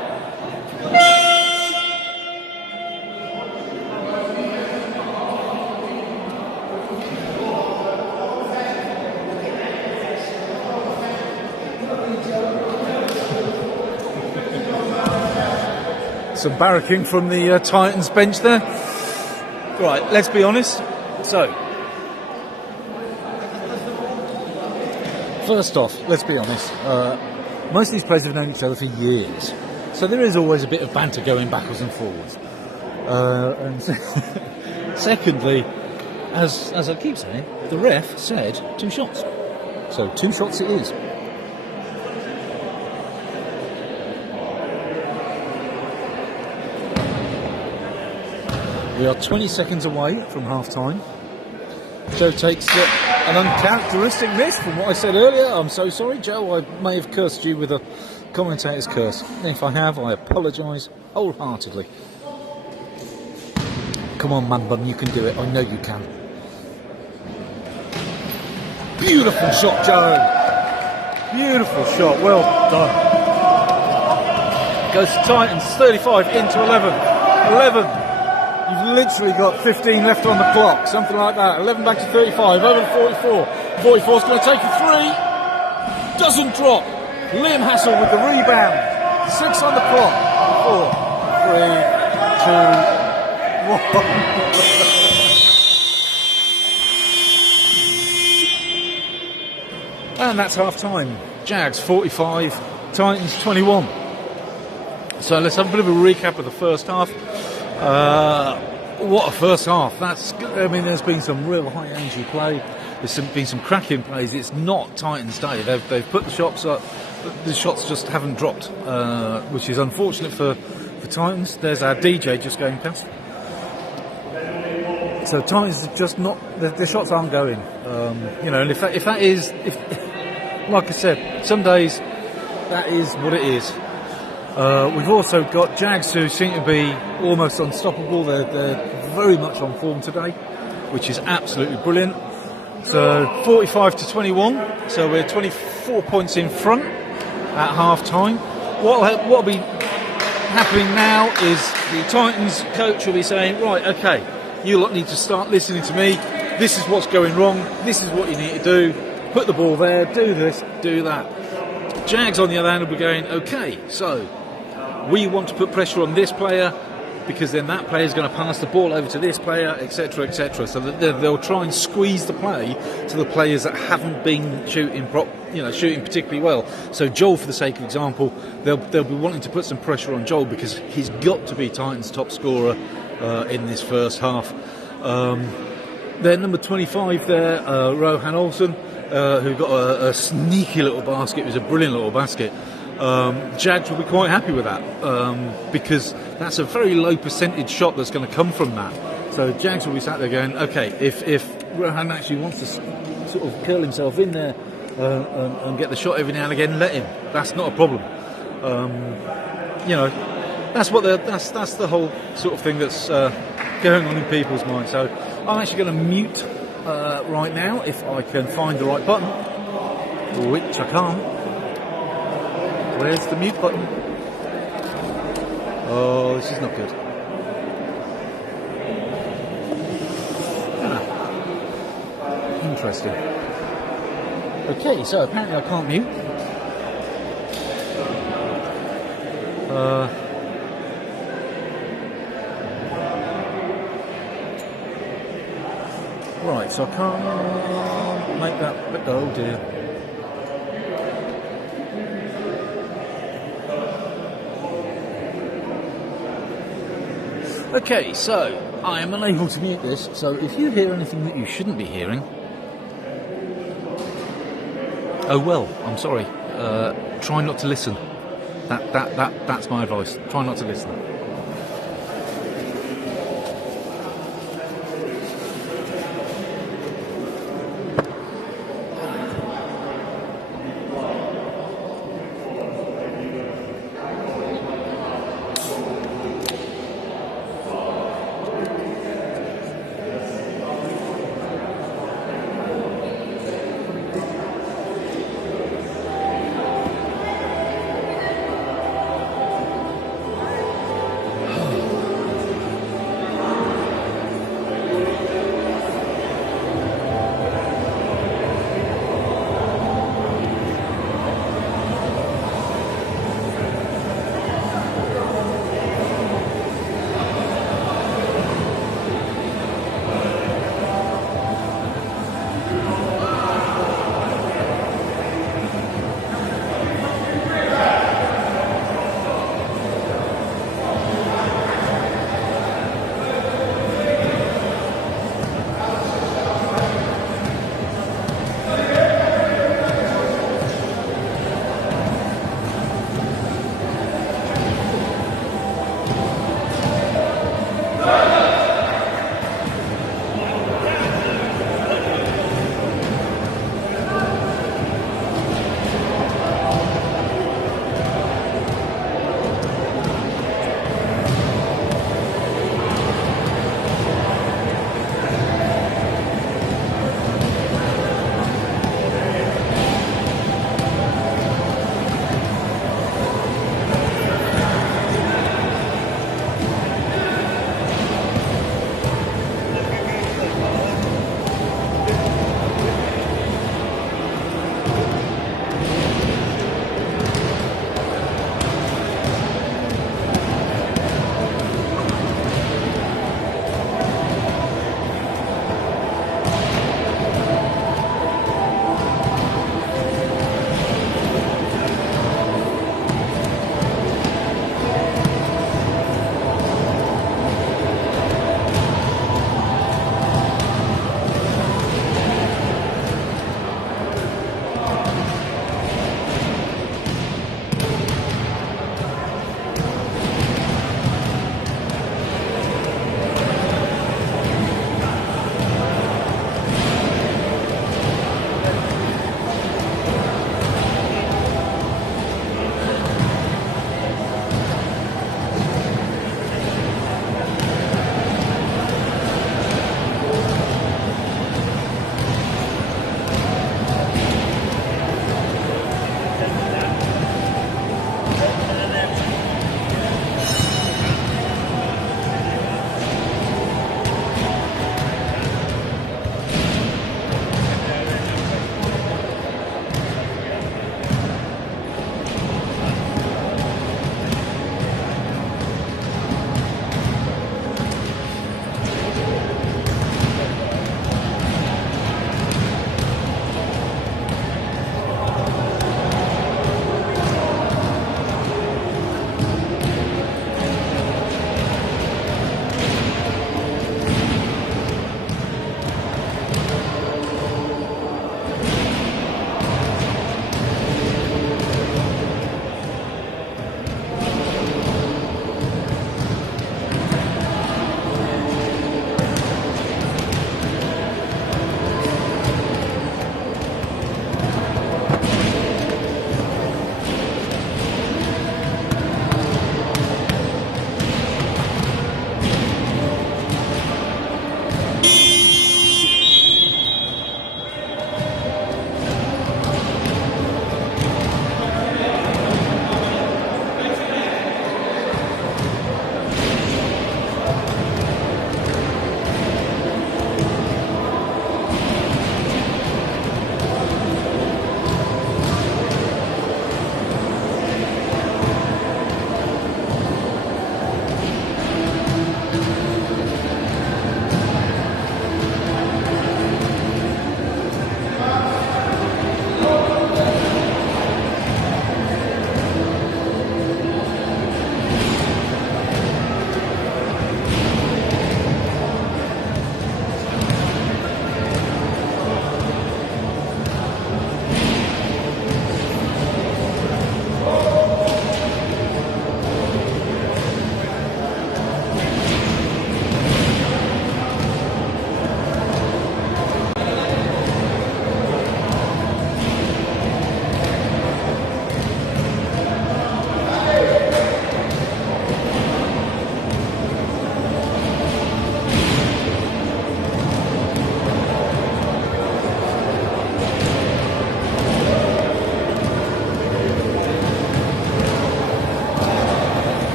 Some barracking from the Titans bench there. Right, let's be honest. So, first off, let's be honest. Most of these players have known each other for years, so there is always a bit of banter going backwards and forwards. And secondly, as I keep saying, the ref said 2 shots, so 2 shots it is. We are 20 seconds away from half time. Joe takes an uncharacteristic miss from what I said earlier. I'm so sorry, Joe. I may have cursed you with a commentator's curse. And if I have, I apologise wholeheartedly. Come on, man bun, you can do it. I know you can. Beautiful shot, Joe. Beautiful shot. Well done. Goes to Titans. 35 into 11. 11. You've literally got 15 left on the clock, something like that. 11 back to 35, over to 44. 44's going to take a 3. Doesn't drop. Liam Hassel with the rebound. 6 on the clock. 4, 3, 2, 1. And that's half time. Jags 45, Titans 21. So let's have a bit of a recap of the first half. What a first half. There's been some real high energy play. There's been some cracking plays. It's not Titans' day. They've put the shots up. The shots just haven't dropped, which is unfortunate for Titans. There's our DJ just going past. So Titans are just not. The shots aren't going. And if that is, like I said, some days that is what it is. We've also got Jags who seem to be almost unstoppable. They're very much on form today, which is absolutely brilliant. So 45 to 21. So we're 24 points in front at half time. What'll be happening now is the Titans coach will be saying, right, okay, you lot need to start listening to me. This is what's going wrong. This is what you need to do. Put the ball there. Do this. Do that. Jags on the other hand will be going, okay, so we want to put pressure on this player because then that player is going to pass the ball over to this player, etc., etc. So that they'll try and squeeze the play to the players that haven't been shooting particularly well. So Joel, for the sake of example, they'll be wanting to put some pressure on Joel because he's got to be Titans' top scorer in this first half. Then number 25 there, Rohan Olsen, who got a sneaky little basket. It was a brilliant little basket. Jags will be quite happy with that because that's a very low percentage shot that's going to come from that. So Jags will be sat there going, okay, if Rohan actually wants to sort of curl himself in there and get the shot every now and again, let him. That's not a problem. That's the whole sort of thing that's going on in people's minds. So I'm actually going to mute right now if I can find the right button, which I can't. Where's the mute button? Oh, this is not good. Interesting. Okay, so apparently I can't mute. Right, so I can't make that. Oh dear. Okay, so I am unable to mute this. So if you hear anything that you shouldn't be hearing, oh well, I'm sorry. Try not to listen. That's my advice. Try not to listen.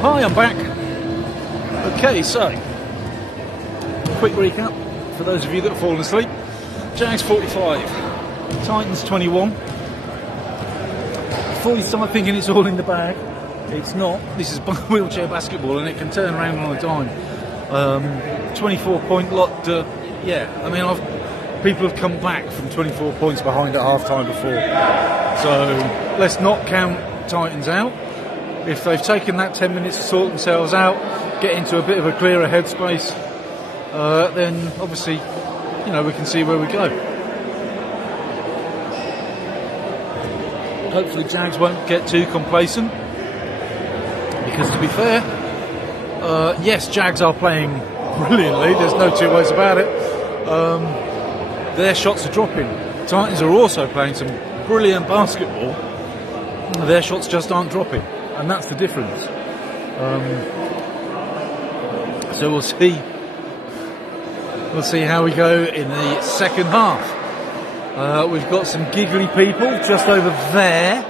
Hi, I'm back. Okay, so quick recap for those of you that have fallen asleep. Jags 45, Titans 21. Before you start thinking it's all in the bag, it's not. This is wheelchair basketball and it can turn around on a dime. 24-point lot. Yeah, I mean, people have come back from 24 points behind at half-time before. So let's not count Titans out. If they've taken that 10 minutes to sort themselves out, get into a bit of a clearer headspace, then obviously, you know, we can see where we go. Hopefully Jags won't get too complacent, because to be fair, yes, Jags are playing brilliantly, there's no two ways about it. Their shots are dropping. Titans are also playing some brilliant basketball. Their shots just aren't dropping, and that's the difference. So we'll see. We'll see how we go in the second half. We've got some giggly people just over there.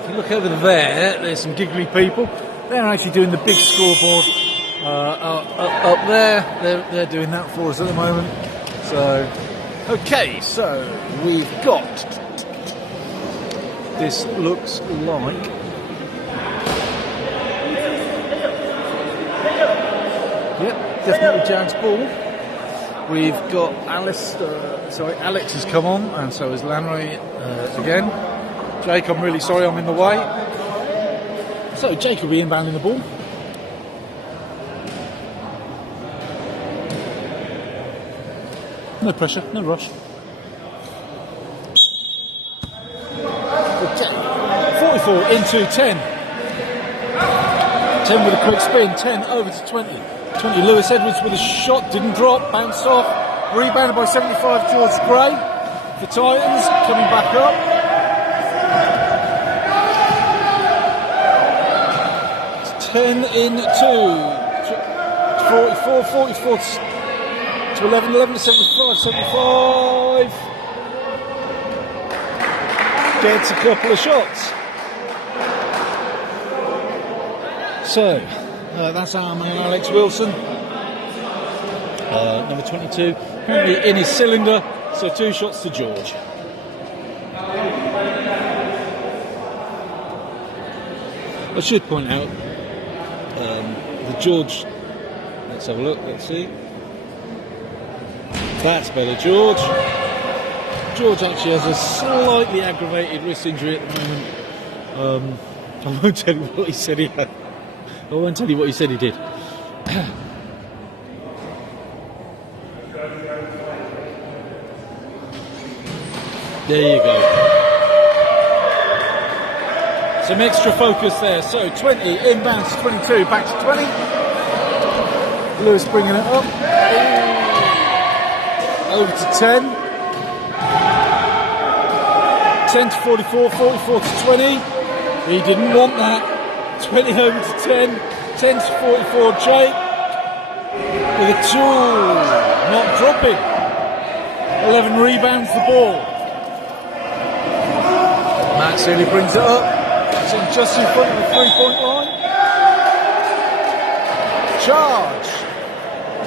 If you look over there, there's some giggly people. They're actually doing the big scoreboard up there. They're doing that for us at the moment. So, okay, so we've got. This looks like. Yep, definitely Jags ball. We've got Alex has come on, and so has Lanray again. Jake, I'm really sorry I'm in the way. So Jake will be inbounding the ball. No pressure, no rush. Okay, 44 into 10. 10 with a quick spin, 10 over to 20. 20, Lewis Edwards with a shot, didn't drop, bounced off. Rebounded by 75, George Gray. The Titans coming back up. It's 10 in 2. 44 to 11, 11 to 75, 75. Gets a couple of shots. So, that's our man Alex Wilson, number 22, apparently in his cylinder, so 2 shots to George. I should point out, the George, let's have a look, let's see. That's better, George. George actually has a slightly aggravated wrist injury at the moment. I won't tell you what he said he had. I won't tell you what he said he did. There you go. Some extra focus there. So 20 inbounds to 22, back to 20. Lewis bringing it up. Over to 10. 10 to 44, 44 to 20. He didn't want that. 20 over to 10. 10 to 44, Jake. With a 2. Not dropping. 11 rebounds the ball. Matt Seeley brings it up. It's just in front of the 3-point line. Charge.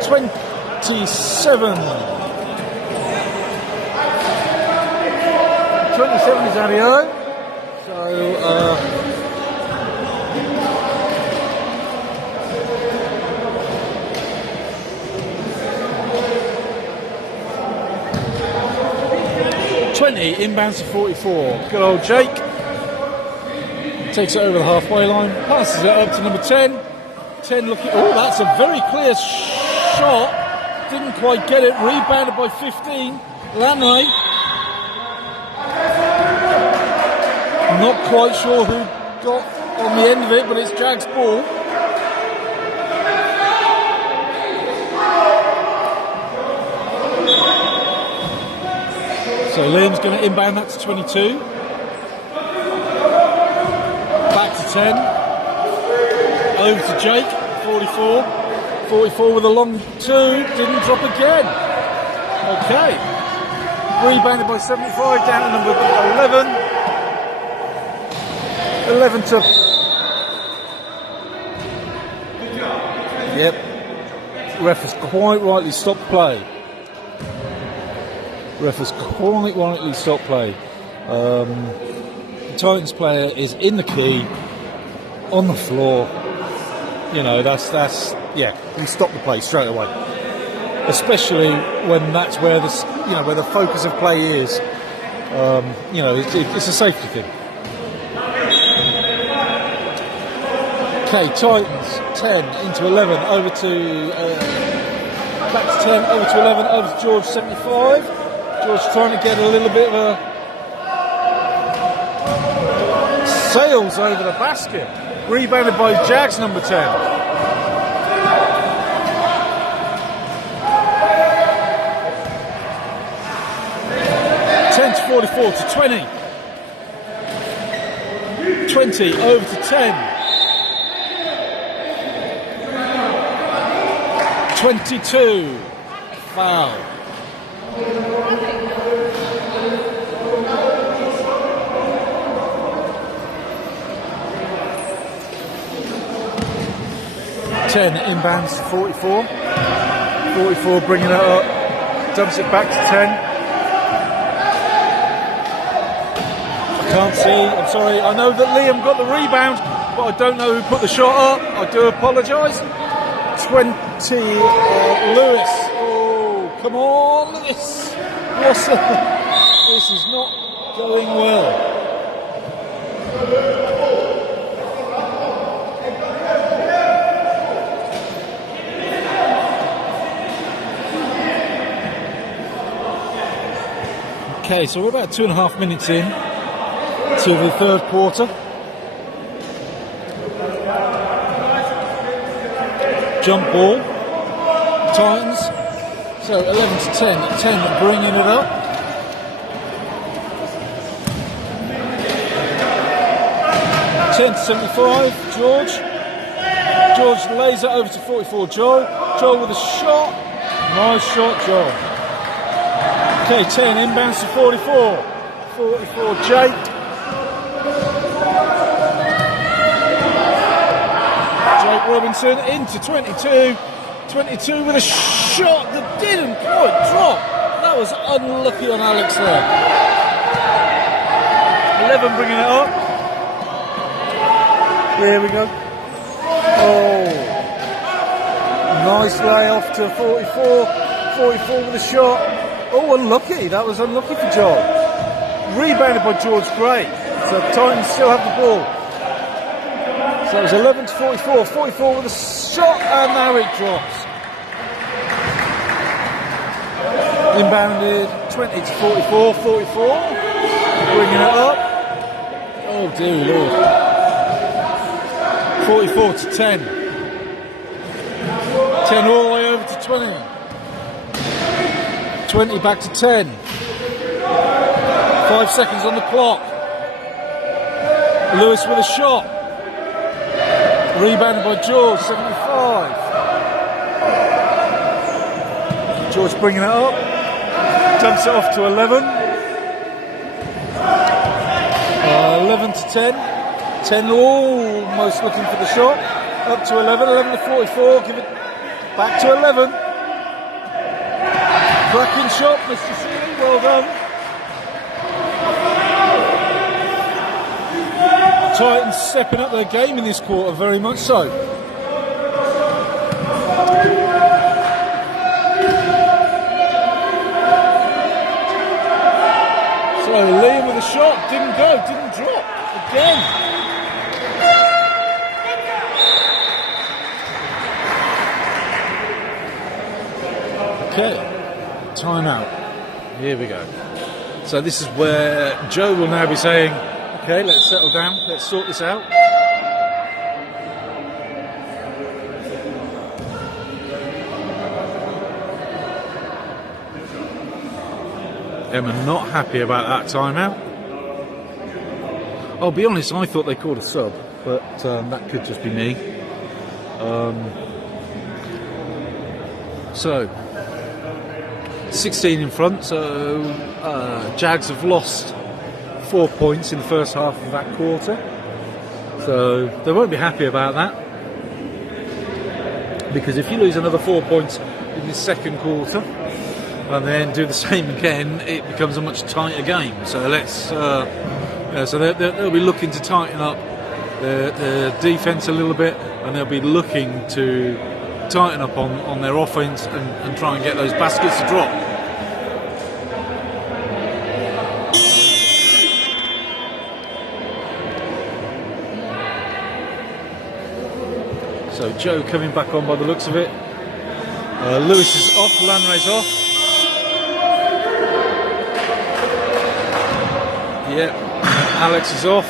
27. 27 is Adio. So, 20 inbounds to 44. Good old Jake. Takes it over the halfway line. Passes it up to number 10. 10 looking. Oh, that's a very clear shot. Didn't quite get it. Rebounded by 15. Lanray. Not quite sure who got on the end of it, but it's Jag's ball. So Liam's going to inbound that to 22. Back to 10. Over to Jake, 44. 44 with a long 2. Didn't drop again. Okay. Rebounded by 75, down to number 11. 11 to... Yep. Ref has quite rightly stopped play. The Titans player is in the key, on the floor. You know, that's we stop the play straight away. Especially when that's where where the focus of play is. It's a safety thing. Okay, Titans 10 into 11 over to back to 10 over to 11 over to George 75. George trying to get a little bit of a sails over the basket. Rebounded by Jags number 10. 10 to 44 to 20. 20 over to 10. 22. Foul. Ten inbounds to 44. 44 bringing it up. Dumps it back to 10. I can't see. I'm sorry. I know that Liam got the rebound, but I don't know who put the shot up. I do apologise. 20 Lewis. Oh, come on, Lewis. This is not going well. Okay, so we're about 2.5 minutes in to the third quarter. Jump ball, Titans. So 11 to 10, 10 bringing it up. (10 to 75). George lays it over to 44. Joel with a shot. Nice shot, Joel. Okay, 10 inbounds to 44. 44 Jake. Jake Robinson into 22. 22 with a shot that didn't quite drop. That was unlucky on Alex there. 11 bringing it up. Here we go. Oh. Nice layoff to 44. 44 with a shot. Oh, unlucky. That was unlucky for Joel. Rebounded by George Gray. So Titans still have the ball. So it was 11 to 44. 44 with a shot, and now it drops. Inbounded 20 to 44. 44. Bringing it up. Oh, dear Lord. 44 to 10. 10 all the way over to 20. 20 back to 10. 5 seconds on the clock. Lewis with a shot. Rebounded by George, 75. George bringing it up. Dumps it off to 11. 11 to 10. 10 almost looking for the shot. Up to 11. 11 to 44. Give it back to 11. Cracking shot, Mr. Seeley, well done. Titans stepping up their game in this quarter, very much so. So Liam with a shot, didn't go, didn't drop, again. Okay. Timeout. Here we go. So this is where Joe will now be saying, okay, let's settle down, let's sort this out. Emma not happy about that timeout. I'll be honest, I thought they called a sub, but that could just be me. So 16 in front, so Jags have lost 4 points in the first half of that quarter. So they won't be happy about that, because if you lose another 4 points in the second quarter and then do the same again, it becomes a much tighter game. So they'll be looking to tighten up their defence a little bit, and they'll be looking to tighten up on their offence and try and get those baskets to drop. So Joe coming back on by the looks of it. Lewis is off, Lanray's off. Yeah, Alex is off.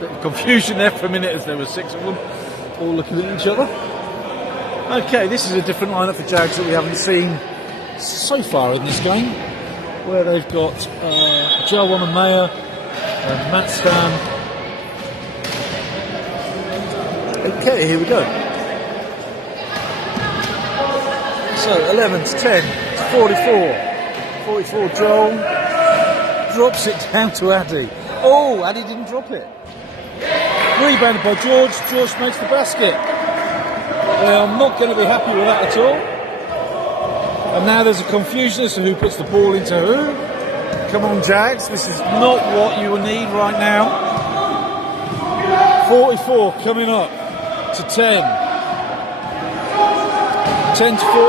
Bit of confusion there for a minute as there were 6 of them all looking at each other. Okay, this is a different lineup for Jags that we haven't seen so far in this game, where they've got Joe on and Mayer and Matt Stan. Okay, here we go. So 11 to 10 to 44. 44 Joel drops it down to Addy. Oh, Addy didn't drop it. Rebounded by George. George makes the basket. I'm not going to be happy with that at all. And now there's a confusion as to who puts the ball into who. Come on, Jags. This is not what you need right now. 44 coming up to 10. 10 to 44.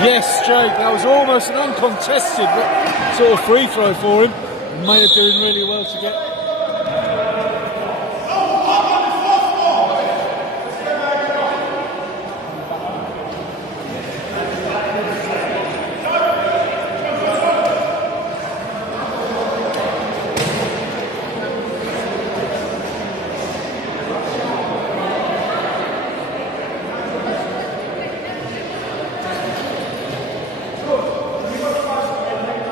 Yes, Jake, that was almost an uncontested sort of free throw for him. Mayer doing really well to get.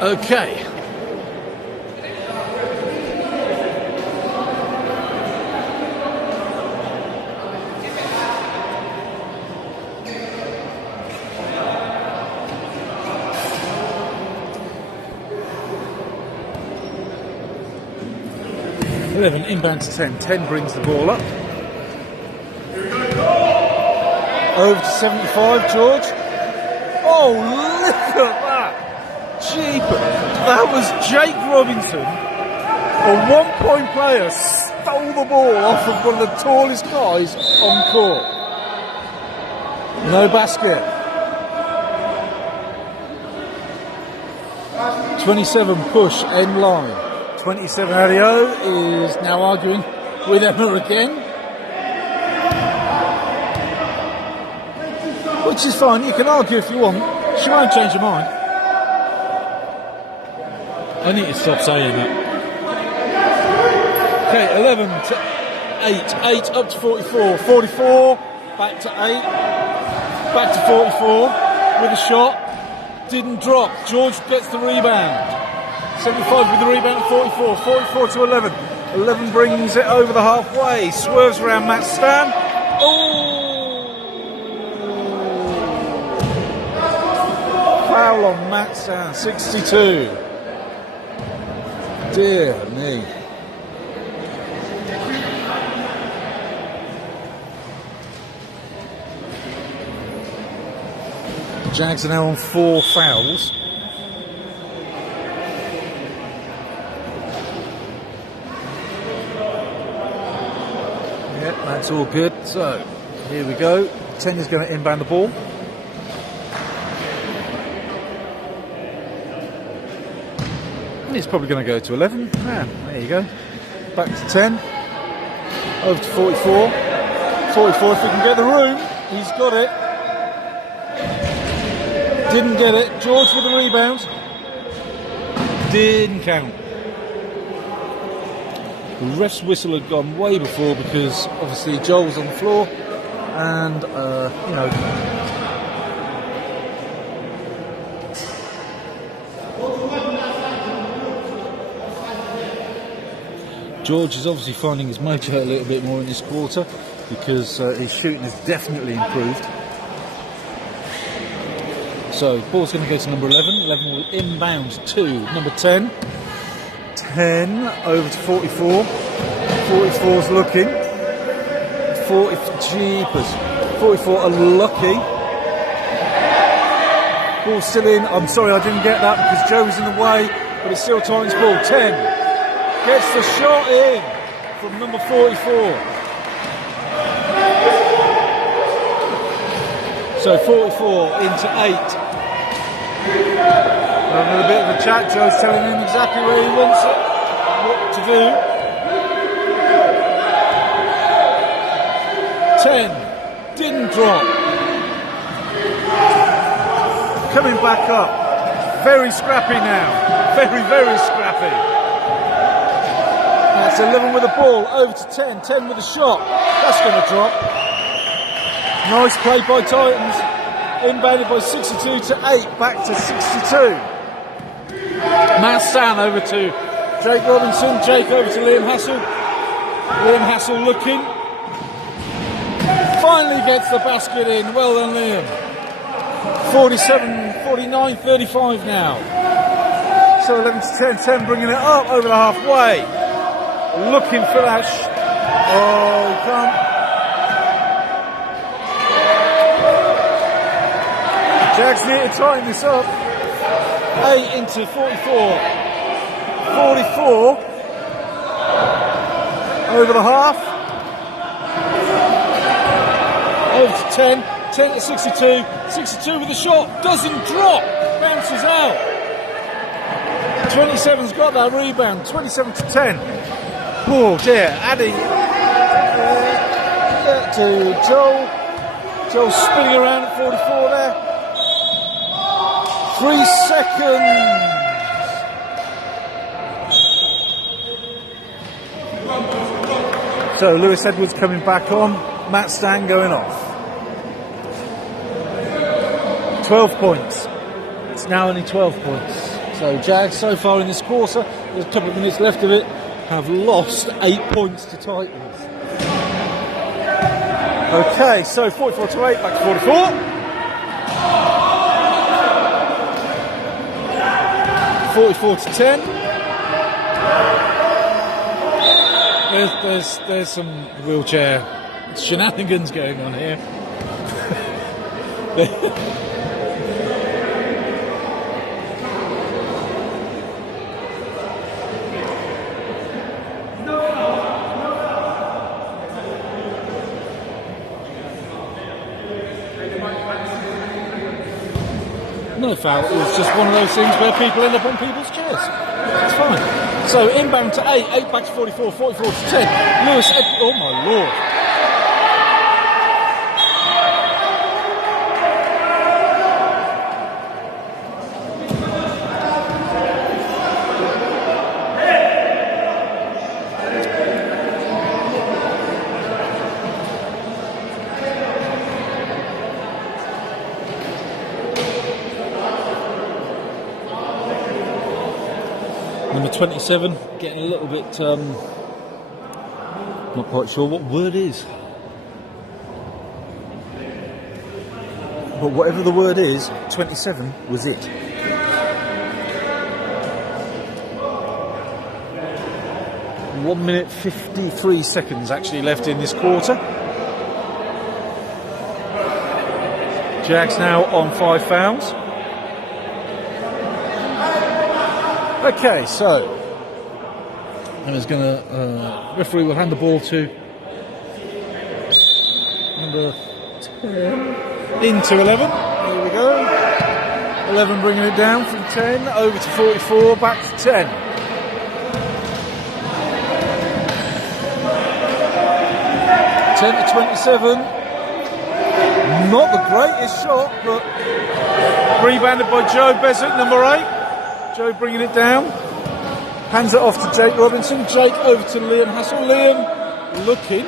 Okay. Inbound to 10. 10 brings the ball up. Over to 75, George. Oh, look at that! Jeepers. That was Jake Robinson, a 1-point player, stole the ball off of one of the tallest guys on court. No basket. 27 push end line. 27 Adio is now arguing with Emma again, which is fine. You can argue if you want. She won't change her mind. I need to stop saying that. Okay, 11 to 8. 8 up to 44. 44 back to 8. Back to 44 with a shot. Didn't drop. George gets the rebound. 75 with the rebound, 44. 44 to 11. 11 brings it over the halfway. Swerves around Matt Stan. Oh! Foul on Matt Stan. 62. Dear me. Jags are now on 4 fouls. That's all good. So here we go. 10 is going to inbound the ball. He's probably going to go to 11. Ah, there you go. Back to 10. Over to 44. 44 if we can get the room. He's got it. Didn't get it. George with the rebound. Didn't count. The ref's whistle had gone way before because obviously Joel was on the floor and, you know, George is obviously finding his mojo a little bit more in this quarter because his shooting has definitely improved. So, ball's going to go to number 11. 11 will inbound to number 10. 10 over to 44. 44's looking. 40 jeepers. 44 are lucky. Ball still in. I'm sorry I didn't get that because Joe was in the way, but it's still Titans ball. 10 gets the shot in from number 44. So 44 into 8. Having a bit of a chat. Joe's telling him exactly where he wants it, what to do. 10 didn't drop. Coming back up. Very scrappy now. Very, very scrappy. That's 11 with the ball. Over to 10. 10 with a shot. That's going to drop. Nice play by Titans. Inbounded by 62 to 8. Back to 62. Matt Stan over to Jake Robinson. Jake over to Liam Hassel. Liam Hassel looking. Finally gets the basket in. Well done, Liam. 47, 49, 35 now. So 11 to 10. 10 bringing it up over the halfway. Looking for that. Oh, he can't. Jags need to tighten this up. 8 into 44. 44. Over the half. Over to 10. 10 to 62. 62 with a shot. Doesn't drop. Bounces out. 27's got that rebound. 27 to 10. Oh dear. Addy to Joel. Joel spinning around at 44 there. 3 seconds. So Lewis Edwards coming back on. Matt Stan going off. 12 points. It's now only 12 points. So Jags so far in this quarter, there's a couple of minutes left of it, have lost 8 points to Titans. Okay, so 44 to 8, back to 44. 44 to 10. There's some wheelchair shenanigans going on here. No foul, it's just one of those things where people end up on people's chairs. It's fine. So inbound to 8, 8 back to 44, 44 to 10. Lewis, oh my lord. Number 27, getting a little bit, not quite sure what word is. But whatever the word is, 27 was it. One minute 53 seconds actually left in this quarter. Jags now on 5 fouls. Okay, so and is going to referee will hand the ball to number 10 into 11. There we go. 11 bringing it down from 10 over to 44, back to 10. To 27. Not the greatest shot, but rebounded by Joe Beswick, number 8. Joe bringing it down. Hands it off to Jake Robinson. Jake over to Liam Hassel. Liam looking.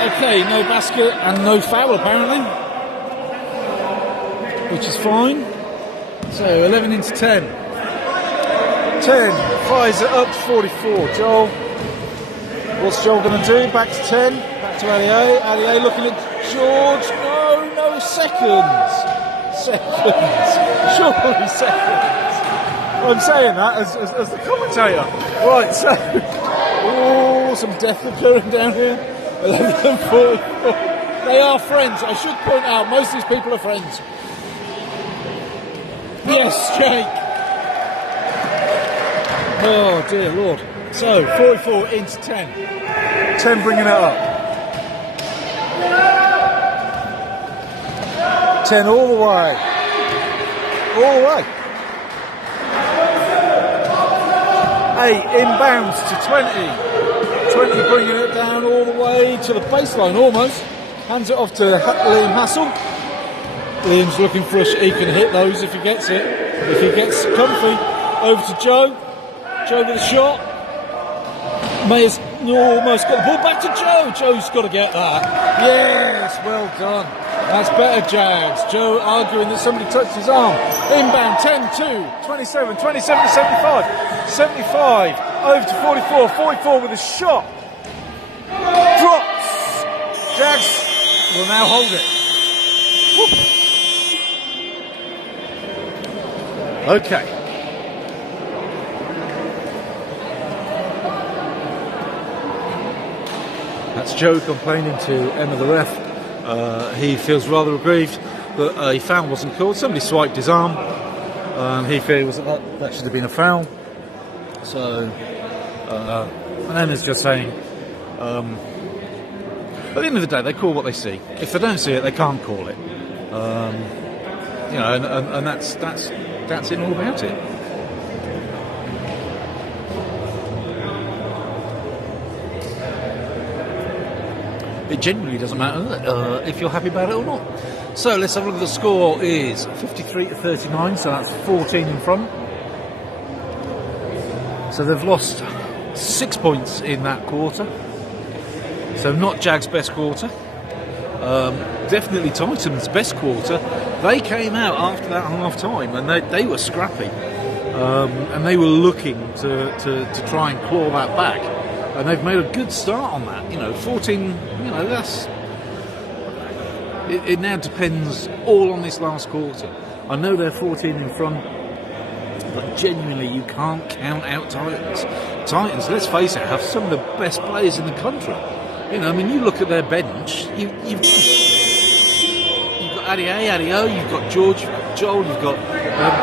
Okay, no basket and no foul apparently, which is fine. So 11 into 10. 10 fires it up to 44. Joel What's Joel going to do? Back to 10. Back to Allier. Allier looking at George. No, seconds. Surely seconds. I'm saying that as the commentator. Right, so... Oh, some death occurring down here. 11:44. They are friends. I should point out, most of these people are friends. Yes, Jake. Oh, dear Lord. So, 44 into 10. 10 bringing it up. 10 all the way. All the way. 8 inbounds to 20. 20 bringing it down all the way to the baseline almost. Hands it off to Liam Hassel. Liam's looking for he can hit those if he gets it. If he gets comfy. Over to Joe. Joe with a shot. Mayer's almost got the ball back to Joe. Joe's got to get that. Yes, well done. That's better, Jags. Joe arguing that somebody touched his arm. Inbound, 10-2, 27 to 75. 75, over to 44. 44 with a shot. Drops. Jags will now hold it. Woo. Okay. That's Joe complaining to Emma the ref. He feels rather aggrieved that a foul wasn't called. Somebody swiped his arm. He feels that should have been a foul. So, and Emma's just saying, at the end of the day, they call what they see. If they don't see it, they can't call it. And that's it all about it. It genuinely doesn't matter if you're happy about it or not. So let's have a look at the score. Is 53 to 39, so that's 14 in front. So they've lost 6 points in that quarter. So not Jag's best quarter. Definitely Titans' best quarter. They came out after that half time and they were scrappy. And they were looking to try and claw that back. And they've made a good start on that. 14, that's... It now depends all on this last quarter. I know they're 14 in front, but genuinely you can't count out Titans. Titans, let's face it, have some of the best players in the country. You look at their bench, you've got Adio, you've got George, you've got Joel, you've got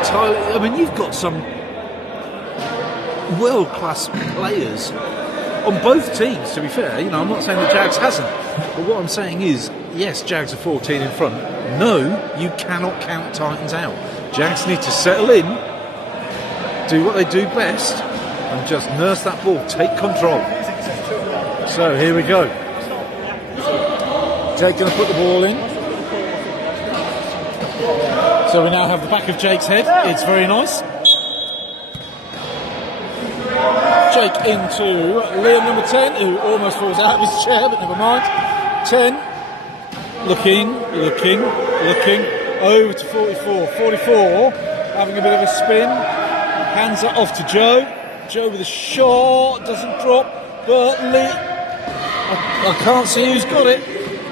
Tyler. You've got some world-class players on both teams, to be fair. I'm not saying that Jags hasn't, but what I'm saying is, yes, Jags are 14 in front. No, you cannot count Titans out. Jags need to settle in, do what they do best, and just nurse that ball, take control. So here we go. Jake going to put the ball in. So we now have the back of Jake's head. It's very nice. Jake into Liam number 10, who almost falls out of his chair, but never mind. 10, looking, over to 44. 44, having a bit of a spin, hands it off to Joe. Joe with a shot, doesn't drop, but I can't see who's got it.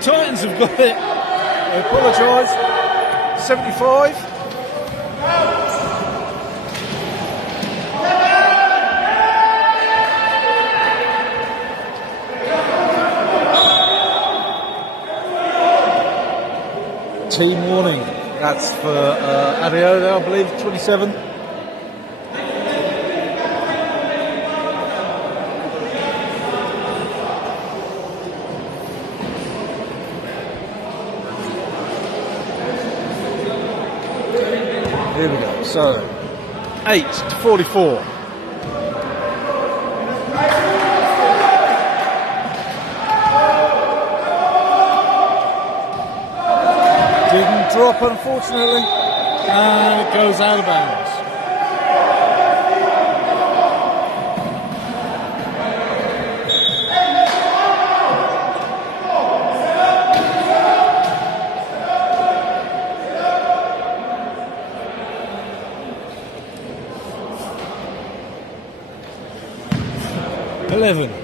Titans have got it. I apologise. 75. Team warning. That's for Adio, I believe, 27. Here we go. So, 8 to 44. Didn't drop, unfortunately, and it goes out of bounds.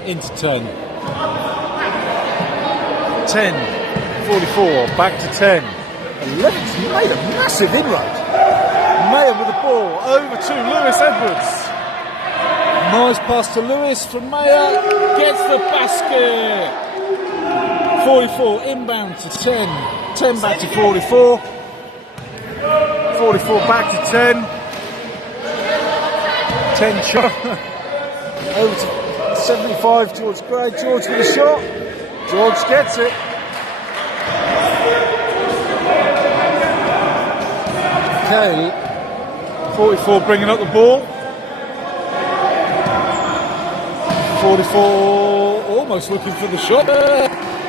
Into 10. 10, 44, back to 10. 11, he made a massive inroad. Mayer with the ball, over to Lewis Edwards. Nice pass to Lewis from Mayer, gets the basket. 44, inbound to 10. 10 back to 44. 44 back to 10. 10 shot. Over to 75, George Gray. George with a shot. George gets it. Okay, 44 bringing up the ball. 44 almost looking for the shot.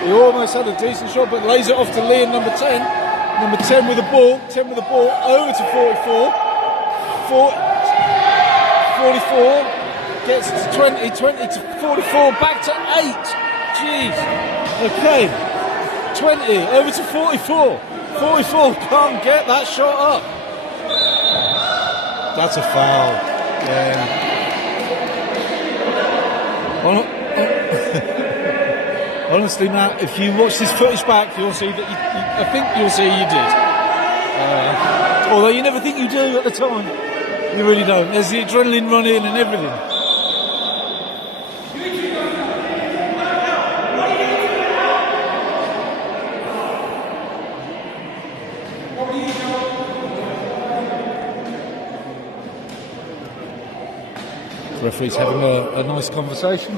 He almost had a decent shot, but lays it off to Lee in number 10. Number 10 with the ball. 10 with the ball over to 44. 44 gets to 20. 20 to 44. Back to 8. Jeez. Okay. 20 over to 44. 44 can't get that shot up. That's a foul. Yeah. Honestly, Matt, if you watch this footage back, you'll see that I think you'll see you did. Although you never think you do at the time. You really don't. There's the adrenaline run in and everything. The referee's having a nice conversation.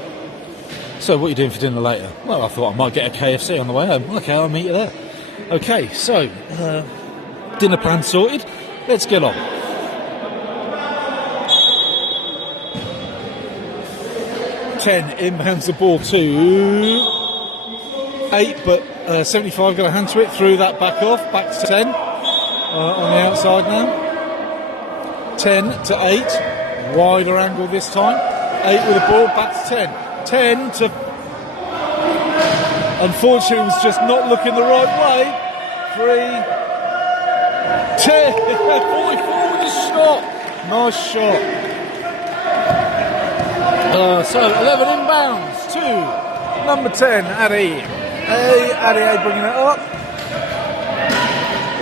So, what are you doing for dinner later? Well, I thought I might get a KFC on the way home. Okay, I'll meet you there. Okay, so, dinner plan sorted. Let's get on. Ten inbounds the ball to 8, but 75 got a hand to it, threw that back off, back to 10 on the outside now. 10 to 8. Wider angle this time. 8 with the ball, back to 10. 10 to... Unfortunately, was just not looking the right way. 3... 10... 44 with a shot. Nice shot. So, 11 inbounds to number 10, Addy. Addy bringing it up.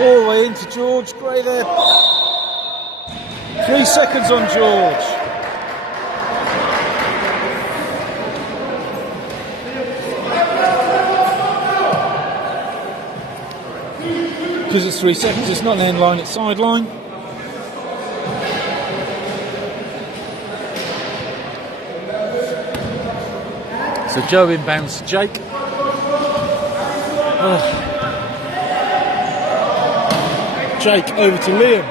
All the way into George Gray there. 3 seconds on George. Because it's 3 seconds, it's not an end line, it's sideline. So Joe inbounds to Jake. Jake over to Liam.